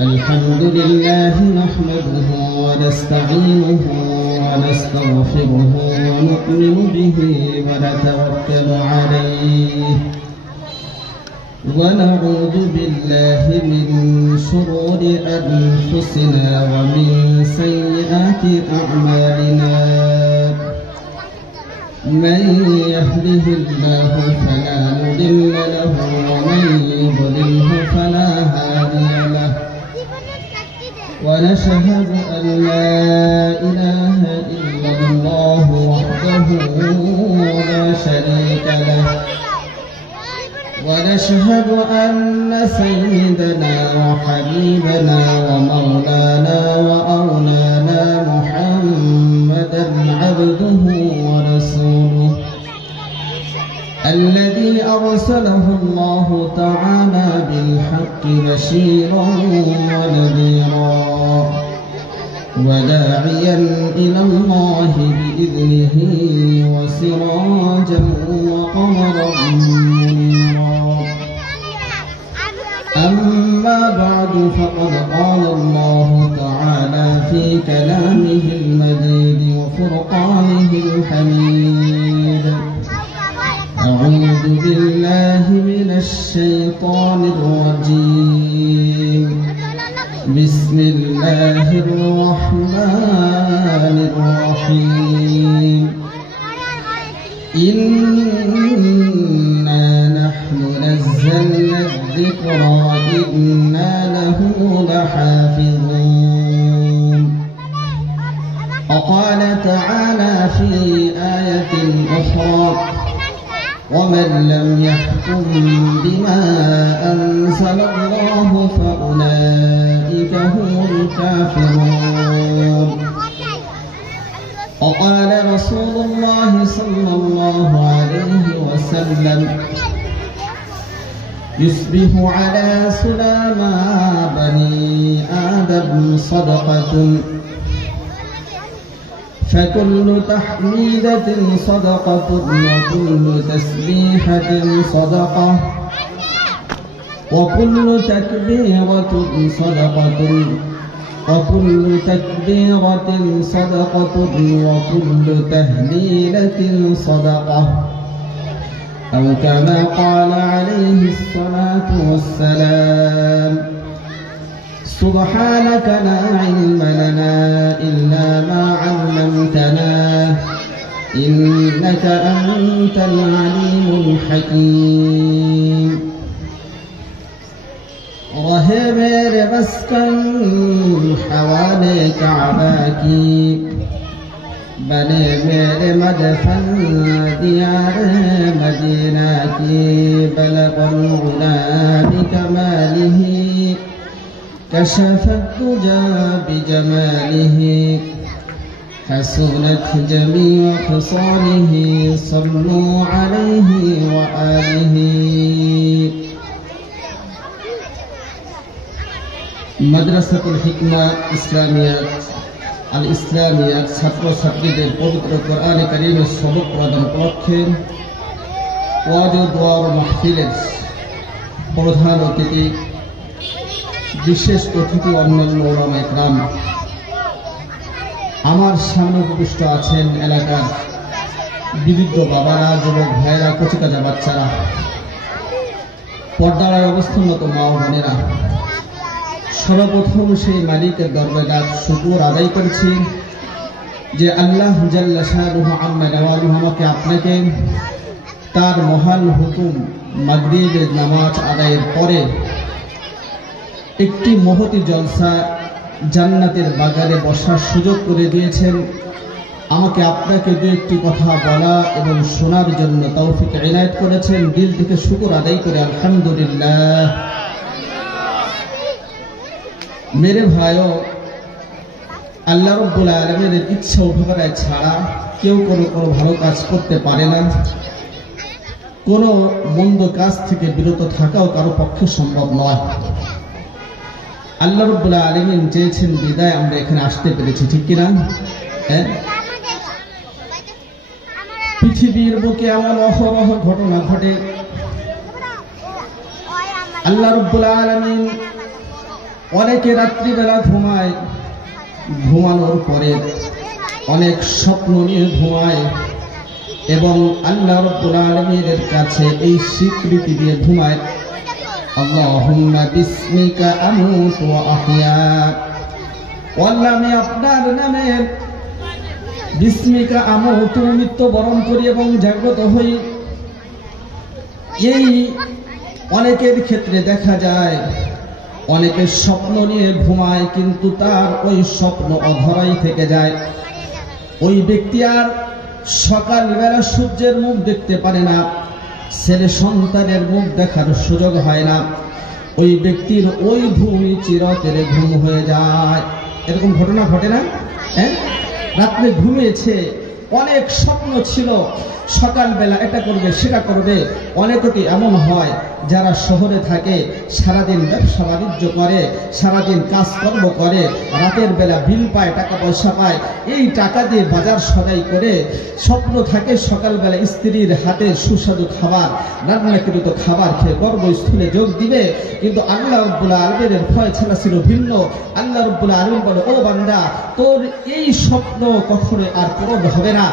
الحمد لله نحمده ونستعينه ونستغفره ونؤمن به ونتوكل عليه ونعوذ بالله من شرور أنفسنا ومن سيئات أعمالنا من يهده الله فلا مضل له ومن يضلله فلا هادي له ونشهد أن لا إله إلا الله وحده لا شريك له ونشهد أن سيدنا وحبيبنا ومولانا وأولانا محمدا عبده ورسوله الذي أرسله الله تعالى بالحق بشيرا ونذيرا وداعيا إلى الله بإذنه وسراجا وقمرا منيرا أما بعد فقد قال الله تعالى في كلامه المجيد وفرقانه الحميد أعوذ بالله من الشيطان الرجيم بسم الله الرحمن الرحيم إنا نحن نزلنا الذكر وإنا له لحافظون وقال تعالى في آية أخرى ومن لم يحكم بما أنزل الله فأولئك هم الكافرون وقال رسول الله صلى الله عليه وسلم يصبح على سلامى بني آدم صدقة فكل تحميدة صدقة وكل تسبيحة صدقة وكل تكبيرة صدقة وكل تكبيرة صدقة وكل تهليلة صدقة أو كما قال عليه الصلاة والسلام سبحانك لا علم لنا إلا ما علمتنا إنك أنت العليم الحكيم रहे मेरे मस्कन हवाले काबा की बने मेरे मदफन दियार मदीना की बलगल उला बिकमालिही كشف الدجى بجماله حسنت جميع خصاله صلوا عليه وآله মাদ্রাসাতুল হিকমা ইসলামিয়াত ছাত্র ছাত্রীদের পবিত্র কোরআনে কারীমের সবক প্রদান উপলক্ষে ওয়াজ ও দোয়ার মাহফিলের প্রধান অতিথি বিশেষ অতিথি অন্যান্য ওলামা ইকরাম আমার সামনে উপবিষ্ট আছেন এলাকার বিবিধ বাবারা যুবক ভাইয়েরা কচিকাঁচা বাচ্চারা পর্দার অবস্থানরত মা ও বোনেরা সর্বপ্রথম সেই মালিকের দরবারে শুকর আদায় করছি যে আল্লাহ জাল্লা শানুহু আম্মা নওয়াজুহু আমাকে আপনাকে তার মহান হুকুম মাগরিবের নামাজ আদায়ের পরে একটি মহতি জলসা জান্নাতের বাগানে বসার সুযোগ করে দিয়েছেন আমাকে আপনাকে দু একটি কথা বলা এবং শোনার জন্য তৌফিক ইনায়েত করেছেন দিল থেকে শুকর আদায় করে আলহামদুলিল্লাহ मेरे भाइयों আল্লাহ রাব্বুল আলামিনের ইচ্ছা উপকারায় ছাড়া কেউ কোনো ভালো কাজ করতে পারে না কোনো মন্দ কাজ থেকে বিরত থাকাও কারো পক্ষে সম্ভব নয় আল্লাহ রাব্বুল আলামিন চেয়েছেন বিদায় আমরা এখানে আসতে পেরেছি ঠিক কি না পৃথিবীর বুকে এমন অহরহ ঘটনা ঘটে আল্লাহ রাব্বুল আলামিন অনেকে রাত্রিবেলা ঘুমায়, ঘুমানোর পরে অনেক স্বপ্ন নিয়ে ঘুমায় এবং আল্লাহ রাব্বুল আলামিনের কাছে এই স্বীকৃতি দিয়ে ঘুমায়, আল্লাহুম্মা বিসমিকা আমুতু ওয়া আহইয়া। আল্লাহ, আমি আপনার নামে বিসমিকা আমুতু মৃত্যুবরণ করি এবং জাগ্রত হই। এই অনেকের ক্ষেত্রে দেখা যায় অনেকের স্বপ্ন নিয়ে ঘুমায়, কিন্তু তার ওই স্বপ্ন অধরাই থেকে যায়। ওই ব্যক্তি আর সকালবেলা সূর্যের মুখ দেখতে পারে না, ছেলে সন্তানের মুখ দেখার সুযোগ হয় না। ওই ব্যক্তির ওই ঘুমই চিরতরে ঘুম হয়ে যায়। এরকম ঘটনা ঘটে না? রাত্রে ঘুমিয়েছে, অনেক স্বপ্ন ছিল, সকালবেলা এটা করবে সেটা করবে। অনেকটি এমন হয় যারা শহরে থাকে, সারাদিন ব্যবসা বাণিজ্য করে, সারাদিন কাজকর্ম করে, রাতের বেলা বিল পায়, টাকা পয়সা পায়, এই টাকা দিয়ে বাজার সদাই করে স্বপ্ন থাকে সকালবেলা স্ত্রীর হাতে সুস্বাদু খাবার, রান্নাকৃত খাবার খেয়ে কর্মস্থলে যোগ দিবে। কিন্তু আল্লাহ রাব্বুল আলামিনের ফয়সালা ছিল ভিন্ন। আল্লাহ রাব্বুল আলামিন বলে, ও বান্দা, তোর এই স্বপ্ন কখনো আর পূরণ হবে না।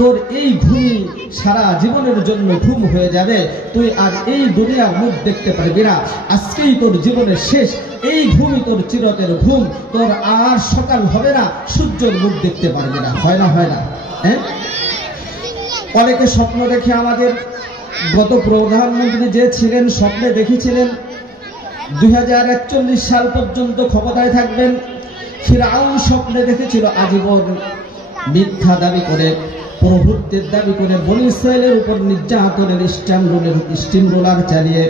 তোর এই ঘুম সারা জীবনের জন্য ঘুম হয়ে যাবে। তুই আর এই দুনিয়ার মুখ দেখতে পারবি না। আজকেই তোর জীবনের শেষ। এই ঘুমই তোর চিরতের ঘুম। তোর আর সকাল হবে না, সূর্যের মুখ দেখতে পারবি না। হয় না? হয় না? অনেকে স্বপ্ন দেখে, আমাদের গত প্রধানমন্ত্রী যে ছিলেন স্বপ্নে দেখেছিলেন 2041 সাল পর্যন্ত ক্ষমতায় থাকবেন। ফিরআউন স্বপ্নে দেখেছিল আজীবন মিথ্যা দাবি করে, প্রভুত্বের দাবি করে বনী ইসরায়েলের উপর নির্যাতনের স্টিম রোলার চালিয়ে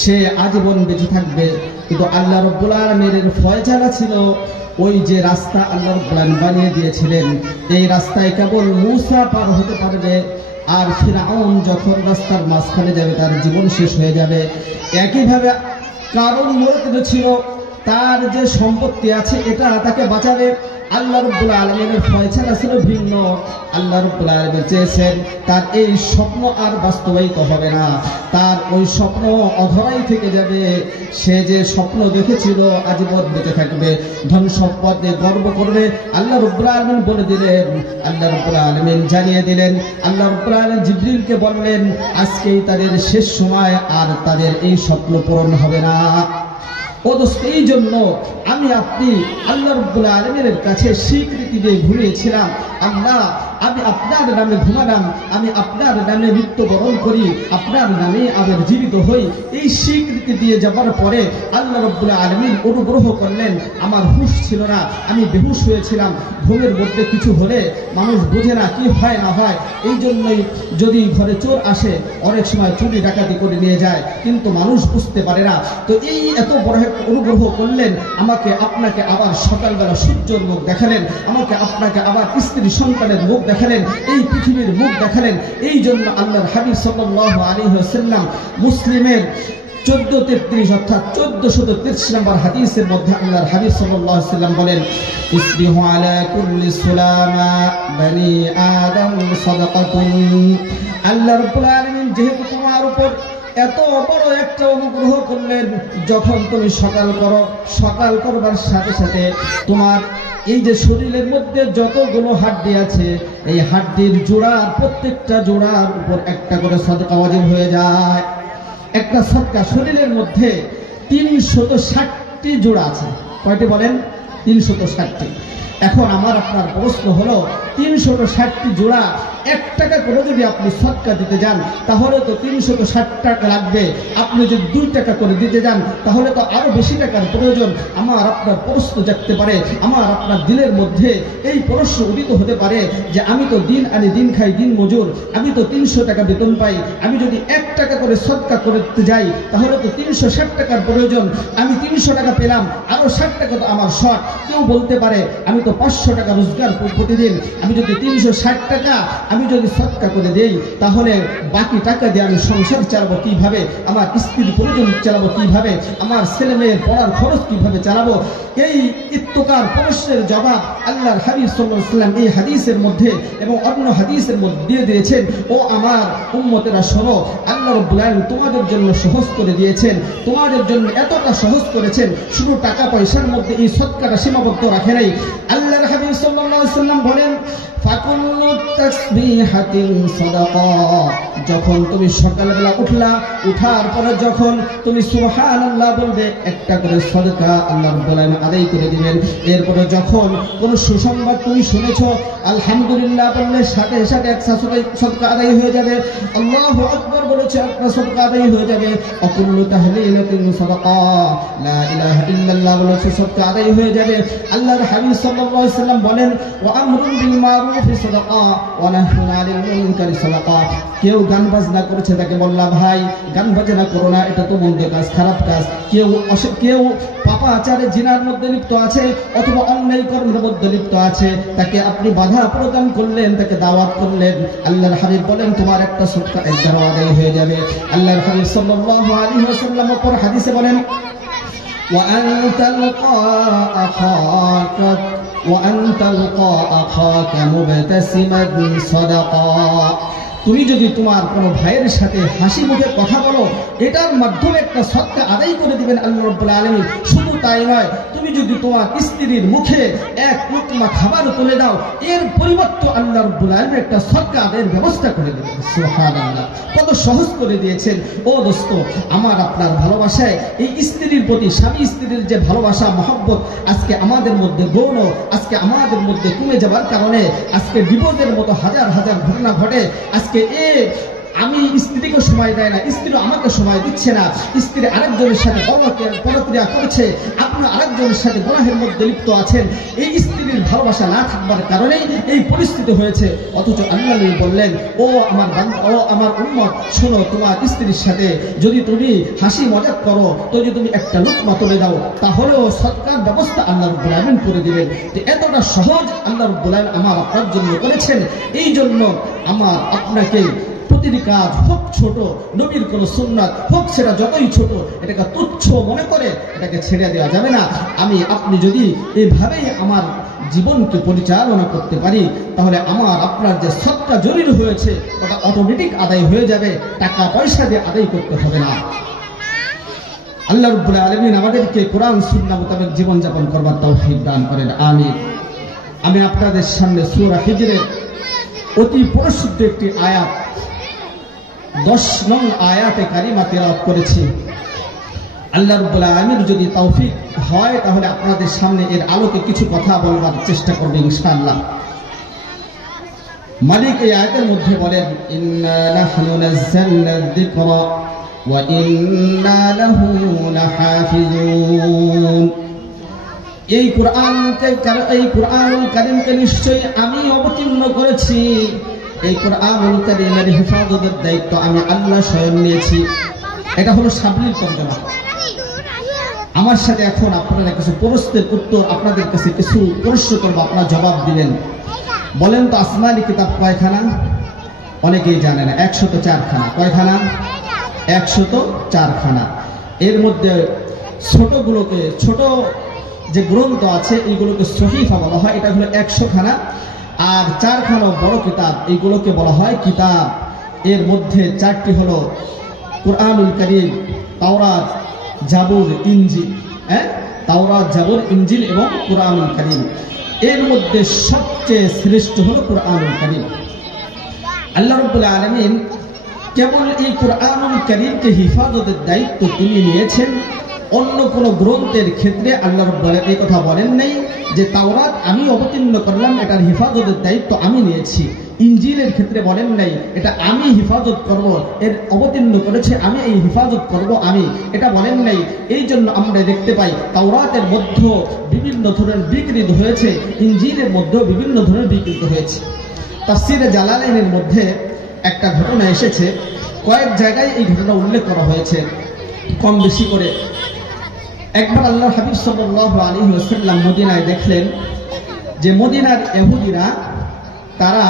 সে আজীবন বেঁচে থাকবে। কিন্তু আল্লাহ রাব্বুল আলামিনের ফয়সালা ছিল ওই যে রাস্তা আল্লাহ রাব্বুল আলামিন বানিয়ে দিয়েছিলেন, এই রাস্তায় কেবল মূসা পার হতে পারবে, আর ফিরআউন যখন রাস্তার মাঝখানে যাবে তার জীবন শেষ হয়ে যাবে। একইভাবে কারণ মরতে ছিল, তার যে সম্পত্তি আছে এটা তাকে বাঁচাবে। আল্লাহ রাব্বুল আলামিনের ফয়সালা ছিল ভিন্ন। আল্লাহ রাব্বুল আলামিন চেয়েছেন তার এই স্বপ্ন আর বাস্তবায়িত হবে না, তার ওই স্বপ্ন অধরাই থেকে যাবে। সে যে স্বপ্ন দেখেছিল আজীবন বেঁচে থাকবে, ধন সম্পদ নিয়ে গর্ব করবে। আল্লাহ রাব্বুল আলামিন বলে দিলেন, আল্লাহ রাব্বুল আলামিন জানিয়ে দিলেন, আল্লাহ রাব্বুল আলামিন জিবরিলকে বললেন, আজকেই তাদের শেষ সময়, আর তাদের এই স্বপ্ন পূরণ হবে না। ও দোস্ত, এই জন্য আমি আপনি আল্লাহ রাব্বুল আলামিনের কাছে স্বীকৃতি দিয়ে ঘুমিয়েছিলাম। আল্লাহ, আমি আপনার নামে ঘুমালাম, আমি আপনার নামে মৃত্যুবরণ করি, আপনার নামে আবার জীবিত হই। এই স্বীকৃতি দিয়ে যাবার পরে আল্লাহ রাব্বুল আলামিন অনুগ্রহ করলেন। আমার হুঁশ ছিল না, আমি বেহুশ হয়েছিলাম। ঘুমের মধ্যে কিছু হলে মানুষ বোঝে না কি হয় না হয়। এই জন্যই যদি ঘরে চোর আসে অনেক সময় চুরি ডাকাতি করে নিয়ে যায়, কিন্তু মানুষ বুঝতে পারে না। তো এই এত বড় অনুগ্রহ করলেন, আমাকে আপনাকে আবার সকালবেলা সূর্যের মুখ দেখালেন, আমাকে আপনাকে আবার স্ত্রী সন্তানের মুখ দেখালেন, এই পৃথিবীর মুখ দেখালেন। এই জন্য আল্লাহর হাবিব সাল্লাল্লাহু আলাইহি ওয়াসাল্লাম মুসলিমের 1433 অর্থাৎ 1433 নম্বর হাদিসের মধ্যে আল্লাহর হাবিব সাল্লাল্লাহু আলাইহি ওয়াসাল্লাম বলেন, ইসবিহু আলা কুল্লি সুলামা বনি আদম সাদাকাতুন। আল্লাহ রাব্বুল আলামিন যেহেতু তোমার উপর এত বড় একটা অনুগ্রহ করলেন, যখন তুমি সকাল করো, সকাল করবার সাথে সাথে তোমার এই যে শরীরের মধ্যে যতগুলো হাড্ডি আছে, এই হাড্ডির জোড়ার প্রত্যেকটা জোড়ার উপর একটা করে সাদকা ওয়াজিব হয়ে যায়। একটা সাদকা শরীরের মধ্যে 360টি জোড়া আছে। কয়টি বলেন? 360টি। এখন আমার আপনার প্রশ্ন হলো, 360টি জোড়া 1 টাকা করে যদি আপনি সদকা দিতে যান তাহলে তো 360 টাকা লাগবে। আপনি যদি 2 টাকা করে দিতে যান তাহলে তো আরো বেশি টাকার প্রয়োজন। আমার আপনার প্রশ্ন জাগতে পারে, আমার আপনার দিলের মধ্যে এই প্রশ্ন উদিত হতে পারে যে আমি তো দিন আনি দিন খাই, দিন মজুর, আমি তো 300 টাকা বেতন পাই, আমি যদি 1 টাকা করে সদকা করতে যাই তাহলে তো 360 টাকার প্রয়োজন। আমি 300 টাকা পেলাম, আরো 60 টাকা তো আমার শর্ট। কেউ বলতে পারে আমি তো তো 500 টাকা রোজগার প্রতিদিন, আমি যদি 360 টাকা আমি যদি সদকা করে দেই, তাহলে বাকি টাকা দিয়ে আমি সংসার চালাবো কিভাবে, আমার স্ত্রীর প্রয়োজন চালাবো কিভাবে, আমার ছেলে মেয়ের পড়ার খরচ কিভাবে চালাবো? এই ইত্তকার প্রশ্নের জবাব আল্লাহর হাবিব সাল্লাল্লাহু আলাইহি ওয়াসাল্লাম এই হাদিসের মধ্যে এবং অন্য হাদিসের মধ্যে দিয়ে দিয়েছেন। ও আমার উম্মতেরা শোনো, আল্লাহ রাব্বুল আলামিন তোমাদের জন্য সহজ করে দিয়েছেন, তোমাদের জন্য এতটা সহজ করেছেন, শুধু টাকা পয়সার মধ্যে এই সদকাটা সীমাবদ্ধ রাখে নাই। আল্লাহর হাবিব সাল্লাল্লাহু আলাইহি ওয়াসাল্লাম বলেন, ফাকুল্লু তাসবিহাতিন সাদাকা, যখন তুমি সকালবেলা উঠলা, উঠার পরে যখন তুমি সুবহানাল্লাহ বলবে, একটা করে সদকা আল্লাহ রাব্বুল আলামিন আদায় করে দিবেন। এরপরে যখন কোন সুসংবাদ তুমি শুনেছো, আলহামদুলিল্লাহ বললে সাথে সাথে একটা সদকা আদায় হয়ে যাবে, আল্লাহু আকবার বলেছে একটা সদকা আদায় হয়ে যাবে। অকুল্লু তাহলিলাতিন সাদাকা, লা ইলাহা ইল্লাল্লাহ বলেছে সদকা আদায় হয়ে যাবে। আল্লাহর হাবিব সাল্লাল্লাহু আলাইহি ওয়াসাল্লাম বলেন, ওয়া আমরুন বিল মারুফি সাদাকা ওয়া নাহয়ুন আনিল মুনকারি সাদাকা। কেউ গান বাজনা করেছে, তাকে বললাম ভাই গান বাজনা করো না, এটা তো মন্দ কাজ, খারাপ কাজ। কেউ পাপাচারে জিনার মধ্যে লিপ্ত আছে অথবা অন্যায় কর্মের মধ্যে লিপ্ত আছে, তাকে আপনি বাধা প্রদান করলেন, তাকে দাওয়াত করলেন। আল্লাহর হাবিব বলেন তোমার একটা সদকা একবারও আদায় হয়ে যাবে। আল্লাহর হাবিব সাল্লাল্লাহু আলাইহি ওয়াসাল্লাম অপর হাদিসে বলেন, وأن تلقى أخاك مبتسما صدقا। তুমি যদি তোমার কোনো ভাইয়ের সাথে হাসি মুখে কথা বলো, এটার মাধ্যমে একটা সদকা আদায় করে দিবেন আল্লাহ রাব্বুল আলামিন। শুধু তাই নয়, তুমি যদি তোমার স্ত্রীর মুখে এক লুকমা খাবার তুলে দাও, এর পরিবর্তে আল্লাহ রাব্বুল আলামিন একটা সদকা আদায়ের ব্যবস্থা করে দেবেন। সুবহানাল্লাহ, কত সহজ করে দিয়েছেন। ও দোস্ত, আমার আপনার ভালোবাসায় এই স্ত্রীর প্রতি, স্বামী স্ত্রীর যে ভালোবাসা মহব্বত আজকে আমাদের মধ্যে গৌণ, আজকে আমাদের মধ্যে কমে যাবার কারণে আজকে ডিভোর্সের মতো হাজার হাজার ঘটনা ঘটে। আজকে আমি স্ত্রীকে সময় দেয় না, স্ত্রী আমাকে সময় দিচ্ছে না, স্ত্রী আরেকজনের সাথে পরক্রিয়া করছে, আপনার আরেকজনের সাথে গুনাহের মধ্যে লিপ্ত আছেন। এই স্ত্রীর ভালোবাসা না থাকবার কারণেই এই পরিস্থিতি হয়েছে। অথচ আল্লাহ নবী বললেন, ও আমার উম্মত শোনো, তোমার স্ত্রীর সাথে যদি তুমি হাসি মজাক করো, তো যদি তুমি একটা লুকমা তুলে দাও, তাহলেও সদকার ব্যবস্থা আল্লাহ রাব্বুল আলামিন করে দিবেন। এতটা সহজ আল্লাহ রাব্বুল আলামিন আমার আপনার জন্য করেছেন। এই জন্য আমার আপনাকে প্রতিটি কাজ হোক ছোট, নবীর কোন সুন্নাত হোক সেটা যতই ছোট, এটাকে তুচ্ছ মনে করে এটাকে ছেড়ে দেওয়া যাবে না। আপনি যদি এভাবেই আমার জীবনকে পরিচালনা করতে পারি, তাহলে আমার আপনার যে সদকা জরুরি হয়েছে ওটা অটোমেটিক আদায় হয়ে যাবে, টাকা পয়সা দিয়ে আদায় করতে হবে না। আল্লাহ রাব্বুল আলামিন আমাদেরকে কোরআন সুন্নাহ মোতাবেক জীবনযাপন করবার তৌফিক দান করেন, আমিন। আমি আপনাদের সামনে সূরা হিজরের অতি পরিশুদ্ধ একটি আয়াত 10 নং আয়াতে কারিমা তেলাওয়াত করেছি। আল্লাহ রাব্বুল আলামিন যদি তৌফিক হয়, তাহলে আপনাদের সামনে এর আলোকে কিছু কথা বলবার চেষ্টা করব ইনশাআল্লাহ। মালিক এই আয়াতের মধ্যে বলেন, ইন্না নাহনু নাযালনা যিকরা ওয়া ইন্না লাহু লাহাফিজুন। এই কুরআনুল কারীমকে নিশ্চয়ই আমি অবতীর্ণ করেছি, এই কুরআনুল কারীমের হেফাজতের দায়িত্ব আমি আল্লাহ স্বয়ং নিয়েছি। এটা হলো সাবলীল তর্জমা। আমার সাথে এখন আপনারা কিছু প্রশ্নের উত্তর, আপনাদের কাছে কিছু প্রশ্ন করবো, আপনারা জবাব দিবেন। বলেন তো আসমানি কিতাব কয়খানা? অনেকেই জানে না। 104 খানা। কয়খানা? 104 খানা। এর মধ্যে ছোটগুলোকে, ছোট যে গ্রন্থ আছে এইগুলোকে সহিফা বলা হয়, এটা হলো 100 খানা। আর 4 খানা বড় কিতাব, এইগুলোকে বলা হয় কিতাব। এর মধ্যে 4টি হলো কুরআনুল কারীম, তাওরাত, জাবুর, ইনজিল। তাওরাত, জাবুর, ইনজিল এবং কুরআনুল কারীম। এর মধ্যে সবচেয়ে শ্রেষ্ঠ হলো কুরআনুল কারীম। আল্লাহ রাব্বুল আলামিন কেবল এই কুরআনুল কারীমকে হিফাজতের দায়িত্ব তিনি নিয়েছেন। অন্য কোন গ্রন্থের ক্ষেত্রে আল্লাহ রাব্বুল আলামিন এই কথা বলেন নাই যে তাওরাত আমি অবতীর্ণ করলাম, এটার হিফাজতের দায়িত্ব আমি নিয়েছি। ইনজিলের ক্ষেত্রে বলেন নাই এটা আমি হিফাজত করব, এর অবতীর্ণ করেছে আমি, এই হিফাজত করব আমি, এটা বলেন নাই। এই জন্য আমরা দেখতে পাই তাওরাতের মধ্যে বিভিন্ন ধরনের বিকৃত হয়েছে, ইনজিলের মধ্যেও বিভিন্ন ধরনের বিকৃত হয়েছে। তাফসীরে জালালাইনের মধ্যে একটা ঘটনা এসেছে, কয়েক জায়গায় এই ঘটনা উল্লেখ করা হয়েছে কম বেশি করে। একবার আল্লাহর হাবিব সাল্লাল্লাহু আলাইহি ওয়াসাল্লাম মদিনায় দেখলেন যে মদিনার ইহুদিরা তারা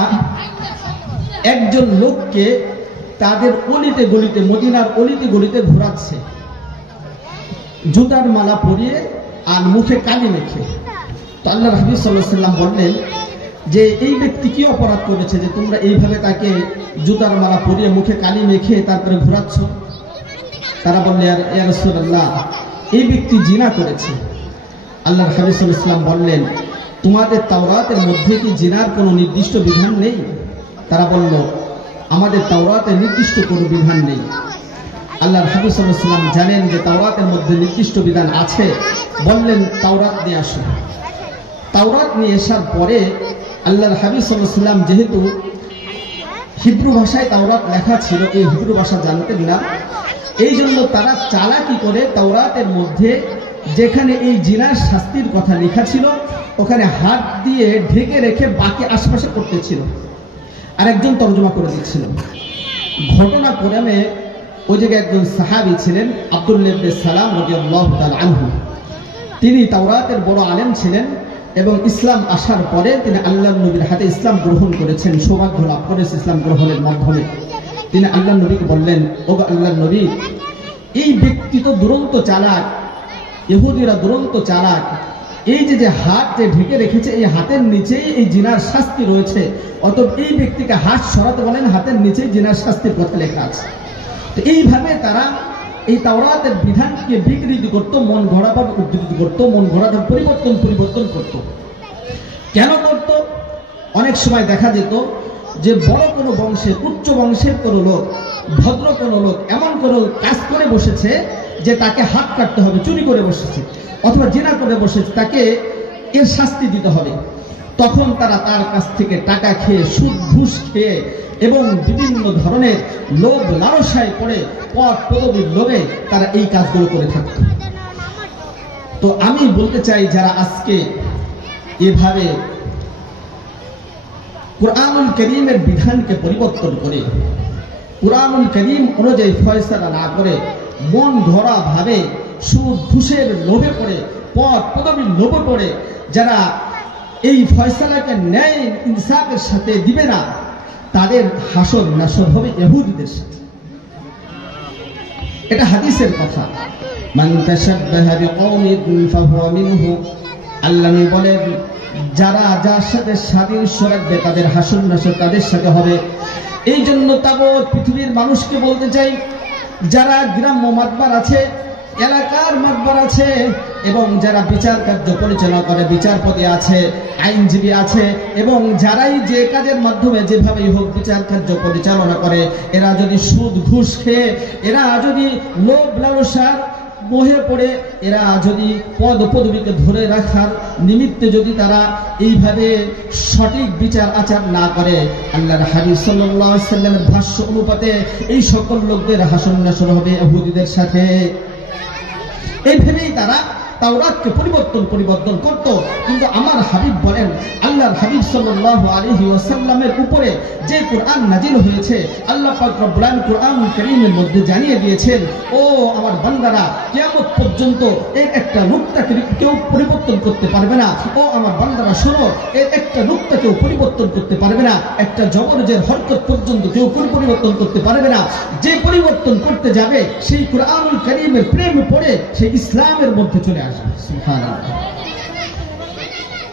একজন লোককে তাদের অলিতে গলিতে, মদিনার অলিতে গলিতে ঘোরাচ্ছে, জুতার মালা পরিয়ে আর মুখে কালি মেখে। তো আল্লাহর হাবিব সাল্লাল্লাহু আলাইহি ওয়াসাল্লাম বললেন যে এই ব্যক্তি কি অপরাধ করেছে যে তোমরা এইভাবে তাকে জুতার মালা পরিয়ে মুখে কালি মেখে তারপরে ঘোরাচ্ছ? তারা বললেন, ইয়া রাসূলুল্লাহ, এই ব্যক্তি জিনা করেছে। আল্লাহর হাবিব সাল্লাল্লাহু আলাইহি ওয়াসাল্লাম বললেন, তোমাদের তাওরাতের মধ্যে কি জিনার কোনো নির্দিষ্ট বিধান নেই? তারা বলল, আমাদের তাওরাতে নির্দিষ্ট কোনো বিধান নেই। আল্লাহর হাবিব সাল্লাল্লাহু আলাইহি ওয়াসাল্লাম জানেন যে তাওরাতের মধ্যে নির্দিষ্ট বিধান আছে। বললেন, তাওরাত নিয়ে আসো। তাওরাত নিয়ে আসার পরে আল্লাহর হাবিব সাল্লাল্লাহু আলাইহি ওয়াসাল্লাম যেহেতু হিব্রু ভাষায় তাওরাত লেখা ছিল, এই হিব্রু ভাষা জানতেন না, এই জন্য তারা চালাকি করে তাওরাতের মধ্যে যেখানে এই জিনার শাস্তির কথা লেখা ছিল ওখানে হাত দিয়ে ঢেকে রেখে বাকি আশপাশে করতেছিল, আর একজন তর্জমা করে দিচ্ছিল। ঘটনাক্রমে ওই জায়গায় একজন সাহাবী ছিলেন, আব্দুল্লাহ ইবনে সালাম রাদিয়াল্লাহু তাআলা আনহু। তিনি তাওরাতের বড় আলেম ছিলেন এবং ইসলাম আসার পরে তিনি আল্লাহর নবীর হাতে ইসলাম গ্রহণ করেছেন, সৌভাগ্য লাভ করেছেন ইসলাম গ্রহণের মাধ্যমে। তিনি আল্লাহর নবীকে বললেন, ওগো আল্লাহর নবী, এই ব্যক্তি তো দুরন্ত চালাক, ইহুদিরা দুরন্ত চালাক। এই যে হাত যে ঢেকে রেখেছে, এই হাতের নিচেই এই জিনার শাস্তি রয়েছে, অতএব এই ব্যক্তিকে হাত সরাতে বলেন, হাতের নিচেই জিনার শাস্তির কথা লেখা আছে। তো এইভাবে তারা এই তাওরাতের বিধানকে বিকৃতি করত, মন গড়াভাবে উদ্ধৃতি করত, মন গড়াভাবে পরিবর্তন করত। কেন করত? অনেক সময় দেখা যেত যে বড় কোনো বংশের, উচ্চ বংশের কোনো লোক, ভদ্র কোনো লোক এমন কোনো কাজ করে বসেছে যে তাকে হাত কাটতে হবে, চুরি করে বসেছে অথবা জিনা করে বসেছে, তাকে এর শাস্তি দিতে হবে। তখন তারা তার কাছ থেকে টাকা খেয়ে, সুদ ঘুষ খেয়ে এবং বিভিন্ন ধরনের লোভ লালসায় পড়ে, পদ পদবীর লোভে তারা এই কাজগুলো করে থাকত। তো আমি বলতে চাই, যারা আজকে এভাবে কুরআনুল কারীমের বিধানকে পরিবর্তন করে, কুরআনুল কারীম অনুযায়ী ফয়সালা না করে, মন ঘোরা ভাবে সুদ ঘুষের লোভে পড়ে, পদ পদবীর লোভে পড়ে যারা এই ফয়সালাকে ন্যায় ইনসাফের সাথে দিবে না, তাদের হাসর নাসর হবে ইহুদিদের সাথে। এটা হাদিসের কথা। মান তাশাব্বাহা বিকওমিন ফাহুয়া মিনহু। আল্লাহ বলেন, যারা যার সাথে সাদৃশ্য রাখবে তাদের হাসর নাসর তাদের সাথে হবে। এই জন্য তাবৎ পৃথিবীর মানুষকে বলতে চাই, যারা গ্রাম্য মাতবার আছে, এলাকার মাতবার আছে এবং যারা বিচার কার্য পরিচালনা করে, বিচারপতি আছে, আইনজীবী আছে, এবং যারাই যে কাজের মাধ্যমে যেভাবেই হোক বিচার কার্য পরিচালনা করে, এরা যদি সুদ ঘুষ খেয়ে, এরা যদি লোভ লালসার মোহে পড়ে, এরা যদি পদ পদবীকে ধরে রাখার নিমিত্তে যদি তারা এইভাবে সঠিক বিচার আচার না করে, আল্লাহর হাবিব সাল্লাল্লাহু আলাইহি ওয়াসাল্লামের ভাষ্য অনুপাতে এই সকল লোকদের হাসর নাসর হবে ইহুদিদের সাথে। এই ভেবেই তারা তাওরাতকে পরিবর্তন করত। কিন্তু আমার হাবিব বলেন, আল্লাহর হাবিব সাল্লাল্লাহু আলাইহি ওয়াসাল্লামের উপরে যে কোরআন নাজিল হয়েছে, আল্লাহ পাক রব্বুল আলামিন কোরআনুল কারীমের মধ্যে জানিয়ে দিয়েছেন, ও আমার বান্দারা, কিয়ামত পর্যন্ত এর একটা নুকতাকে কেউ পরিবর্তন করতে পারবে না। ও আমার বান্দারা শোনো, এর একটা নুকতা কেউ পরিবর্তন করতে পারবে না, একটা জবরজের হরকত পর্যন্ত কেউ পরিবর্তন করতে পারবে না। যে পরিবর্তন করতে যাবে সেই কোরআনুল কারীমের প্রেমে পড়ে সেই ইসলামের মধ্যে চলে আসবে। সুবহানাল্লাহ।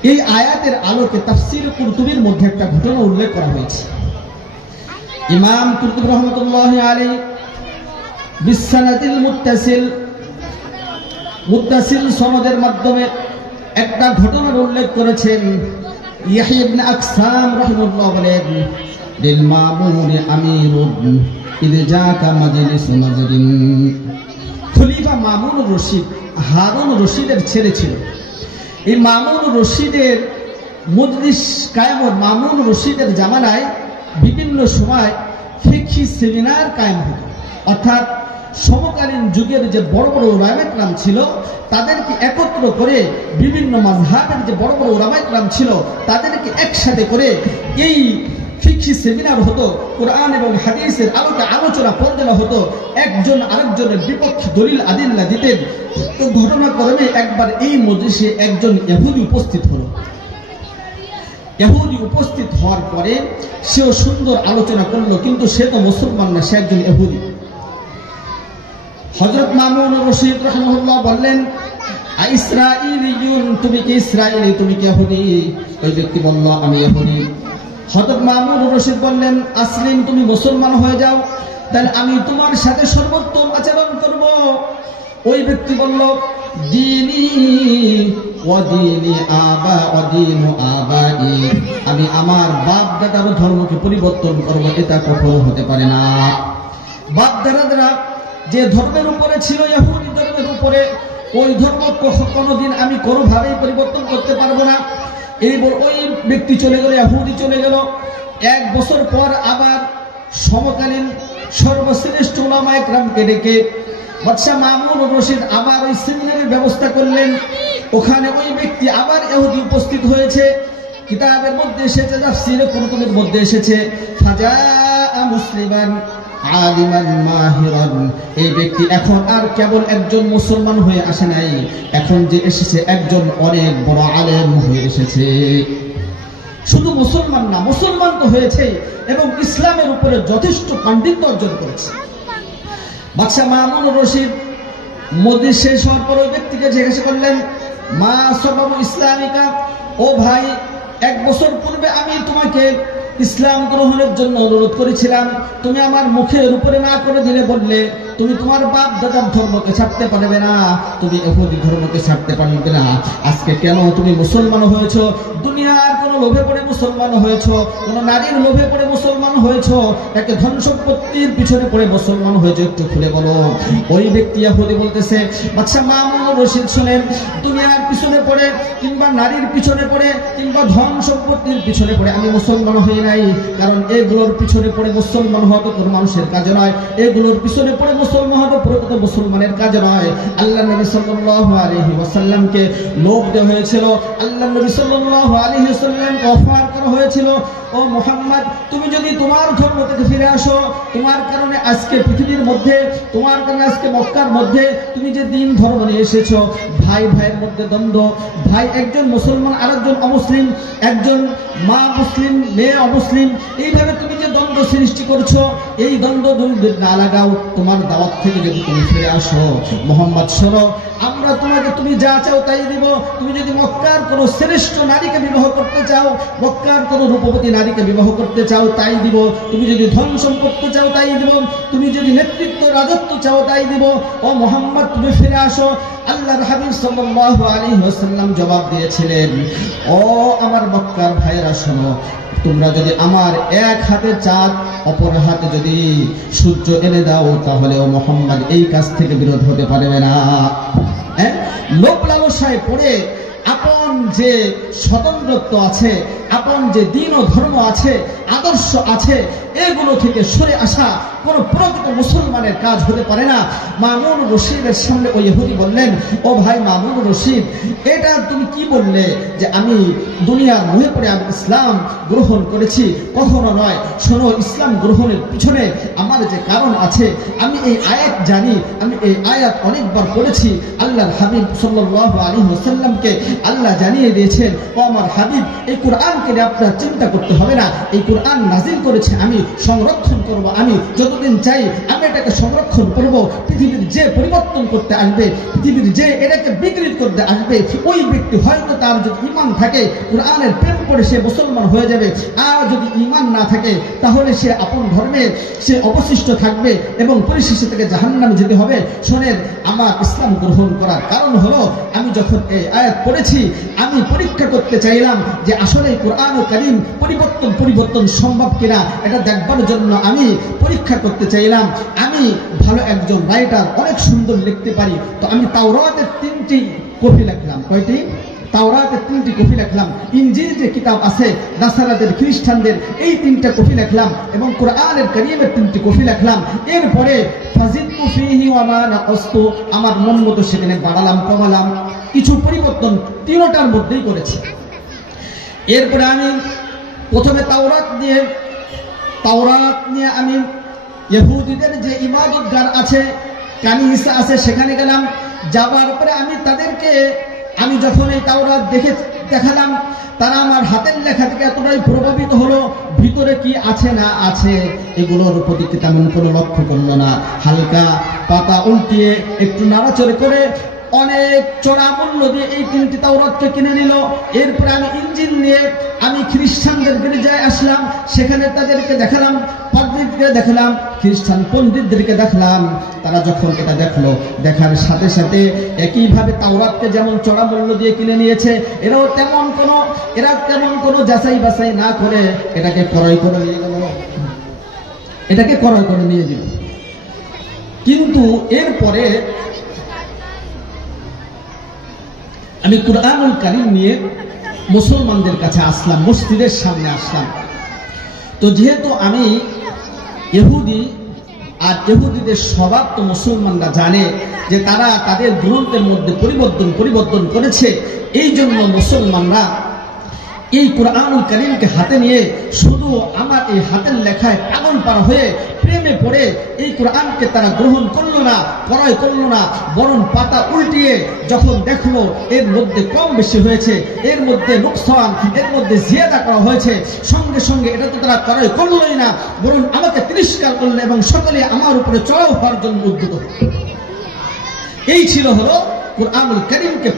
এই আয়াতের আলোকে তাফসীর কুরতুবীর মধ্যে একটা ঘটনা উল্লেখ করা হয়েছে। ইমাম কুরতুবী রাহমাতুল্লাহি আলাইহি বিসনাদিল মুত্তাসিল সনদের মাধ্যমে একটা ঘটনার উল্লেখ করেছেন। ইয়াহইয়া ইবনে আকসাম রাহিমাহুল্লাহ বলেন, লিল মামুন আমিরুন ইদ জাকা মাজলিস নাজরিন। খলিফা মামুন রশিদ হারুন রশিদের ছেলে ছিল। এই মামুন রশিদের মজলিস কায়েম, মামুন রশিদের জামানায় বিভিন্ন সময় ফিকহি সেমিনার কায়েম হতো, অর্থাৎ সমকালীন যুগের যে বড় বড় উলামায়ে কেরাম ছিল তাদেরকে একত্র করে, বিভিন্ন মাযহাবের যে বড় বড় উলামায়ে কেরাম ছিল তাদেরকে একসাথে করে এই ফিকহি সেমিনার হতো, কোরআন এবং হাদিসের আলোকে আলোচনা পরিচালনা হতো, একজন আরেকজনের বিপক্ষে দলিল আদিল্লা দিতেন। তো ঘটনাক্রমে একবার এই মজলিসে একজন ইহুদি উপস্থিত হলো। ইহুদি উপস্থিত হওয়ার পরে সেও সুন্দর আলোচনা করলো, কিন্তু সে তো মুসলমান না, সে একজন ইহুদি। হযরত মামুন রশিদ রাহিমাহুল্লাহ বললেন, ইসরাঈলিয়ুন, তুমি কি ইসরাঈলি, তুমি কি ইহুদি? ওই ব্যক্তি বলল, আমি ইহুদি। হযরত মামুন রশিদ বললেন, আসলিম, তুমি মুসলমান হয়ে যাও, তাহলে আমি তোমার সাথে সর্বোত্তম আচরণ করব। ওই ব্যক্তি বলল, দীনি ওয়া দীনি আবা ওয়া দীনু আবাই, আমি আমার বাপ দাদার ধর্মকে পরিবর্তন করব, এটা কখনো হতে পারে না। বাপ দাদারা যে ধর্মের উপরে ছিল, ইহুদি ধর্মের উপরে, ওই ধর্ম কোনোদিন আমি কোনোভাবেই পরিবর্তন করতে পারবো না। ওই ব্যক্তি চলে গেল, ইহুদি চলে গেল। 1 বছর পর আবার সমকালীন সর্বশ্রেষ্ঠ উলামায়ে কেরামকে ডেকে বাদশা মামুন রশিদ আবার ওই সেমিনারের ব্যবস্থা করলেন। ওখানে ওই ব্যক্তি আবার ইহুদি উপস্থিত হয়েছে। কিতাবের মধ্যে এসেছে, তাফসীরে কুরতুবীর মধ্যে এসেছে, ফাজা মুসলিমান আলিমান মাহিরান, এই ব্যক্তি এখন আর কেবল একজন মুসলমান হয়ে আসে নাই, এখন যে এসেছে একজন অনেক বড় আলেম হয়ে এসেছে। শুধু মুসলমান না, মুসলমান তো হয়েছে এবং ইসলামের উপরে যথেষ্ট পাণ্ডিত্য অর্জন করেছে। বাদশা মামুন রশিদ মজলিস শেষ হওয়ার পর ওই ব্যক্তিকে জিজ্ঞাসা করলেন, মা সাবাবু ইসলামিকা, ও ভাই, 1 বছর পূর্বে আমি তোমাকে ইসলাম গ্রহণের জন্য অনুরোধ করেছিলাম, তুমি আমার মুখের উপরে না করে দিলে, বললে তুমি তোমার বাপ দাদার ধর্মকে ছাড়তে পারবে না, তুমি ইহুদি ধর্মকে ছাড়তে পারবে না। আজকে কেন তুমি মুসলমান হয়েছো? দুনিয়ার কোন লোভে পড়ে মুসলমান হয়েছো? কোন নারীর লোভে পড়ে মুসলমান হয়েছো? একে ধন সম্পত্তির পিছনে পড়ে মুসলমান হয়েছো? একটু খুলে বলো। ওই ব্যক্তি ইহুদি বলতেছে, বাদশা মামুন রশিদ শুনেন, দুনিয়ার পিছনে পড়ে কিংবা নারীর পিছনে পড়ে কিংবা ধন সম্পত্তির পিছনে পড়ে আমি মুসলমান হই নাই, কারণ এগুলোর পিছনে পড়ে মুসলমান হওয়া তো কোন মানুষের কাজ নয়, এগুলোর পিছনে পড়ে মুসলমান হওয়া প্রকৃত মুসলমানের কাজ নয়। আল্লাহ নবী সাল্লাল্লাহু আলাইহি ওয়াসাল্লামকে লোভ দেওয়া হয়েছিল, আল্লাহ নবী সাল্লাল্লাহু আলাইহি ওয়াসাল্লামকে অফার করা হয়েছিল, ও মুহাম্মদ, তুমি যদি তোমার ধর্ম থেকে ফিরে আসো, তোমার কারণে আজকে পৃথিবীর মধ্যে, তোমার কারণে আজকে মক্কার মধ্যে তুমি যে দিন ধর্ম নিয়ে এসেছো, ভাই ভাইয়ের মধ্যে দ্বন্দ্ব, ভাই একজন মুসলমান আরেকজন অমুসলিম, একজন মা মুসলিম মেয়ে অমুসলিম, এইভাবে তুমি যে দ্বন্দ্ব সৃষ্টি করছো, এই দ্বন্দ্ব যদি না লাগাও, তোমার দাওয়াত থেকে যদি তুমি ফিরে আসো, মুহাম্মদ শোনো, আমরা তোমাকে তুমি যা চাও তাই দিব। তুমি যদি মক্কার কোন শ্রেষ্ঠ নারীকে বিবাহ করতে চাও, মক্কার কোন রূপবতী নারীকে বিবাহ করতে চাও তাই দিব, তুমি যদি ধন সম্পত্তি চাও তাই দিব, তুমি যদি নেতৃত্ব রাজত্ব চাও তাই দিব। ও মুহাম্মদ, তুমি ফিরে আসো। আল্লাহর হাবিব সাল্লাল্লাহু আলাইহি ওয়াসাল্লাম জবাব দিয়েছিলেন, ও আমার মক্কার ভাইয়েরা শোনো, তোমরা যদি আমার এক হাতে চাঁদ অপর হাতে যদি সূর্য এনে দাও, তাহলে ও মুহাম্মদ এই কাজ থেকে বিরত হতে পারবে না। লোভ লালসায় পড়ে আপন যে স্বতন্ত্রত্ব আছে, আপন যে দ্বীন ও ধর্ম আছে, আদর্শ আছে, এগুলো থেকে সরে আসা কোন প্রকৃত মুসলমানের কাজ হতে পারে না। মামুন রশিদের সামনে ওই ইহুদি বললেন, ও ভাই মামুন রশিদ, এটা তুমি কি বললে যে আমি দুনিয়ার মুহে পড়ে আমি ইসলাম গ্রহণ করেছি? কখনো নয়। শোনো, ইসলাম গ্রহণের পিছনে আমার যে কারণ আছে, আমি এই আয়াত জানি, আমি এই আয়াত অনেকবার পড়েছি। আল্লাহর হাবিব সাল্লাল্লাহু আলাইহি ওয়াসাল্লামকে আল্লাহ জানিয়ে দিয়েছেন, ও আমার হাবিব, এই কোরআনকে নিয়ে আপনার চিন্তা করতে হবে না, এই কোরআন নাজিল করেছে আমি, সংরক্ষণ করব, আমি যতদিন চাই আমি এটাকে সংরক্ষণ করব। পৃথিবীর যে পরিবর্তন করতে আসবে, পৃথিবীর যে এটাকে বিকৃত করতে আসবে, ওই ব্যক্তি হয়তো তার যদি ঈমান থাকে, কোরআনের প্রেম করে সে মুসলমান হয়ে যাবে, আর যদি ঈমান না থাকে তাহলে সে আপন ধর্মের সে অবশিষ্ট থাকবে এবং পরিশেষে থেকে জাহান্নামে যেতে হবে। শোনেন, আমার ইসলাম গ্রহণ করার কারণ হলো, আমি যখন এই আয়াত পড়েছি, আমি পরীক্ষা করতে চাইলাম যে আসলে কোরআন ও কারীম পরিবর্তন সম্ভব কিনা, এটা দেখবার জন্য আমি পরীক্ষা করতে চাইলাম। আমি ভালো একজন রাইটার, অনেক সুন্দর লিখতে পারি, তো আমি তাওরাতের 3টি কপি লিখলাম। কয়টি? তাওরাতের 3টি কপি লিখলাম। ইনজিল যে কিতাব আছে নাসারাদের খ্রিস্টানদের, এই 3টা কপি লিখলাম এবং কোরআনের কারীমের 3টি কপি লিখলাম। এরপরে ফাজিদতু ফীহি ওয়া মা নাকাসতু, আমার মন মতো সেখানে বাড়ালাম কমালাম, কিছু পরিবর্তন 3টার মধ্যেই করেছি। এরপরে আমি প্রথমে তাওরাত নিয়ে আমি ইহুদিদের যে ইবাদতগার আছে, কানিসা আছে, সেখানে গেলাম। যাবার পরে আমি তাদেরকে, আমি যখন এই তাওরাত দেখালাম, তারা আমার হাতের লেখা থেকে এতটাই প্রভাবিত হলো, ভিতরে কি আছে না আছে এগুলোর প্রতি তেমন কোনো লক্ষ্য করলো না। হালকা পাতা উল্টিয়ে একটু নাড়াচড়ে করে অনেক চড়া মূল্য দিয়ে এই 3টি তাওরাতকে কিনে নিল। এরপরে আমি ইঞ্জিন নিয়ে আমি খ্রিস্টানদের গির্জায় আসলাম, সেখানে তাদেরকে দেখালাম, পাদ্রীদেরকে দেখালাম, খ্রিস্টান পণ্ডিতদেরকে দেখলাম। তারা যখন এটা দেখলো, দেখার সাথে সাথে একইভাবে তাওরাতকে যেমন চড়া মূল্য দিয়ে কিনে নিয়েছে, এরা তেমন কোনো যাচাই বাছাই না করে এটাকে ক্রয় করে নিয়ে গেল, এটাকে ক্রয় করে নিয়ে দিল। কিন্তু এরপরে আমি কুরআনুল কারীম নিয়ে মুসলমানদের কাছে আসলাম, মসজিদের সামনে আসলাম। তো যেহেতু আমি ইহুদি, আর ইহুদিদের স্বভাব তো মুসলমানরা জানে যে তারা তাদের গ্রন্থের মধ্যে পরিবর্তন করেছে, এই জন্য মুসলমানরা এই কুরআনুল কারীমকে হাতে নিয়ে শুধু আমার এই হাতের লেখায় পাগল পারা হয়ে প্রেমে পড়ে এই কোরআনকে তারা গ্রহণ করলো না, ক্রয় করলো না, বরং পাতা উল্টিয়ে যখন দেখলো এর মধ্যে কম বেশি হয়েছে, এর মধ্যে নুকসান, এর মধ্যে জিয়াদা করা হয়েছে, সঙ্গে সঙ্গে এটা তো তারা ক্রয় করলোই না, বরং আমাকে তিরস্কার করলো এবং সকলে আমার উপরে চড়াও হওয়ার জন্য উদ্যত। এই ছিল হলো কুরআনুল কারীমকে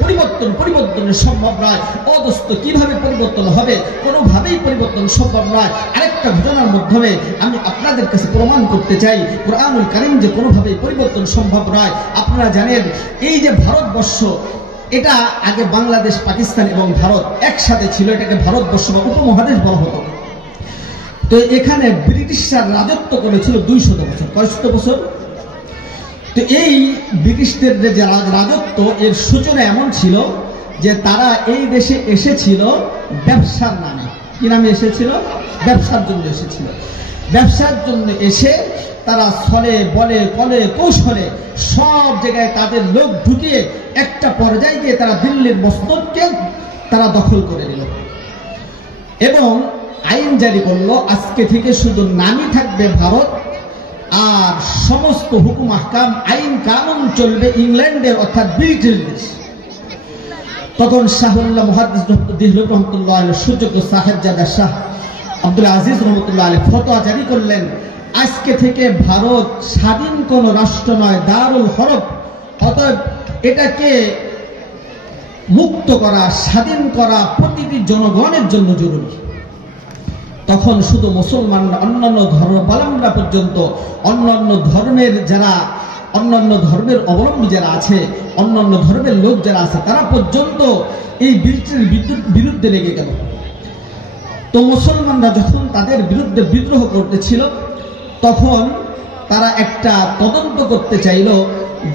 পরিবর্তনের সম্ভব নয়। অদস্ত কিভাবে পরিবর্তন হবে? কোনোভাবেই পরিবর্তন সম্ভব নয়। আরেকটা ঘটনার মাধ্যমে আমি আপনাদের কাছে প্রমাণ করতে চাই কুরআনুল কারীম যে কোনোভাবেই পরিবর্তন সম্ভব নয়। আপনারা জানেন এই যে ভারতবর্ষ, এটা আগে বাংলাদেশ, পাকিস্তান এবং ভারত একসাথে ছিল, এটাকে ভারতবর্ষ বা উপমহাদেশ বলা হতো। তো এখানে ব্রিটিশরা রাজত্ব করেছিল 200 বছর। কয়শত বছর? তো এই ব্রিটিশদের যে রাজত্ব, এর সূচনা এমন ছিল যে তারা এই দেশে এসেছিল ব্যবসার নামে। কি নামে এসেছিল? ব্যবসার জন্য এসেছিল। ব্যবসার জন্য এসে তারা ছলে বলে কলে কৌশলে সব জায়গায় তাদের লোক ঢুকিয়ে একটা পর্যায়ে গিয়ে তারা দিল্লির মসনদকে তারা দখল করে নিল এবং আইন জারি করলো, আজকে থেকে শুধু নামই থাকবে ভারত, আর সমস্ত হুকুম আহকাম, আইন কানুন চলবে ইংল্যান্ডের অর্থাৎ ব্রিটিশ দেশ। তখন শাহুল্লাহ মুহাদ্দিস দিহলুক রহমতুল্লাহ আলাইহি সুযোগ্য সাহেবজাদা শাহ আব্দুল আজিজ রহমতুল্লাহ আলাইহি ফতোয়া জারি করলেন, আজকে থেকে ভারত স্বাধীন কোন রাষ্ট্র নয়, দারুল হরব। অতএব এটাকে মুক্ত করা, স্বাধীন করা প্রতিটি জনগণের জন্য জরুরি। তখন শুধু মুসলমানরা, অন্যান্য ধর্মাবলম্বীরা পর্যন্ত, অন্যান্য ধর্মের অবলম্বী যারা আছে, অন্যান্য ধর্মের লোক যারা আছে, তারা পর্যন্ত এই ব্রিটিশের বিরুদ্ধে লেগে গেল। তো মুসলমানরা যখন তাদের বিরুদ্ধে বিদ্রোহ করতেছিল, তখন তারা একটা তদন্ত করতে চাইল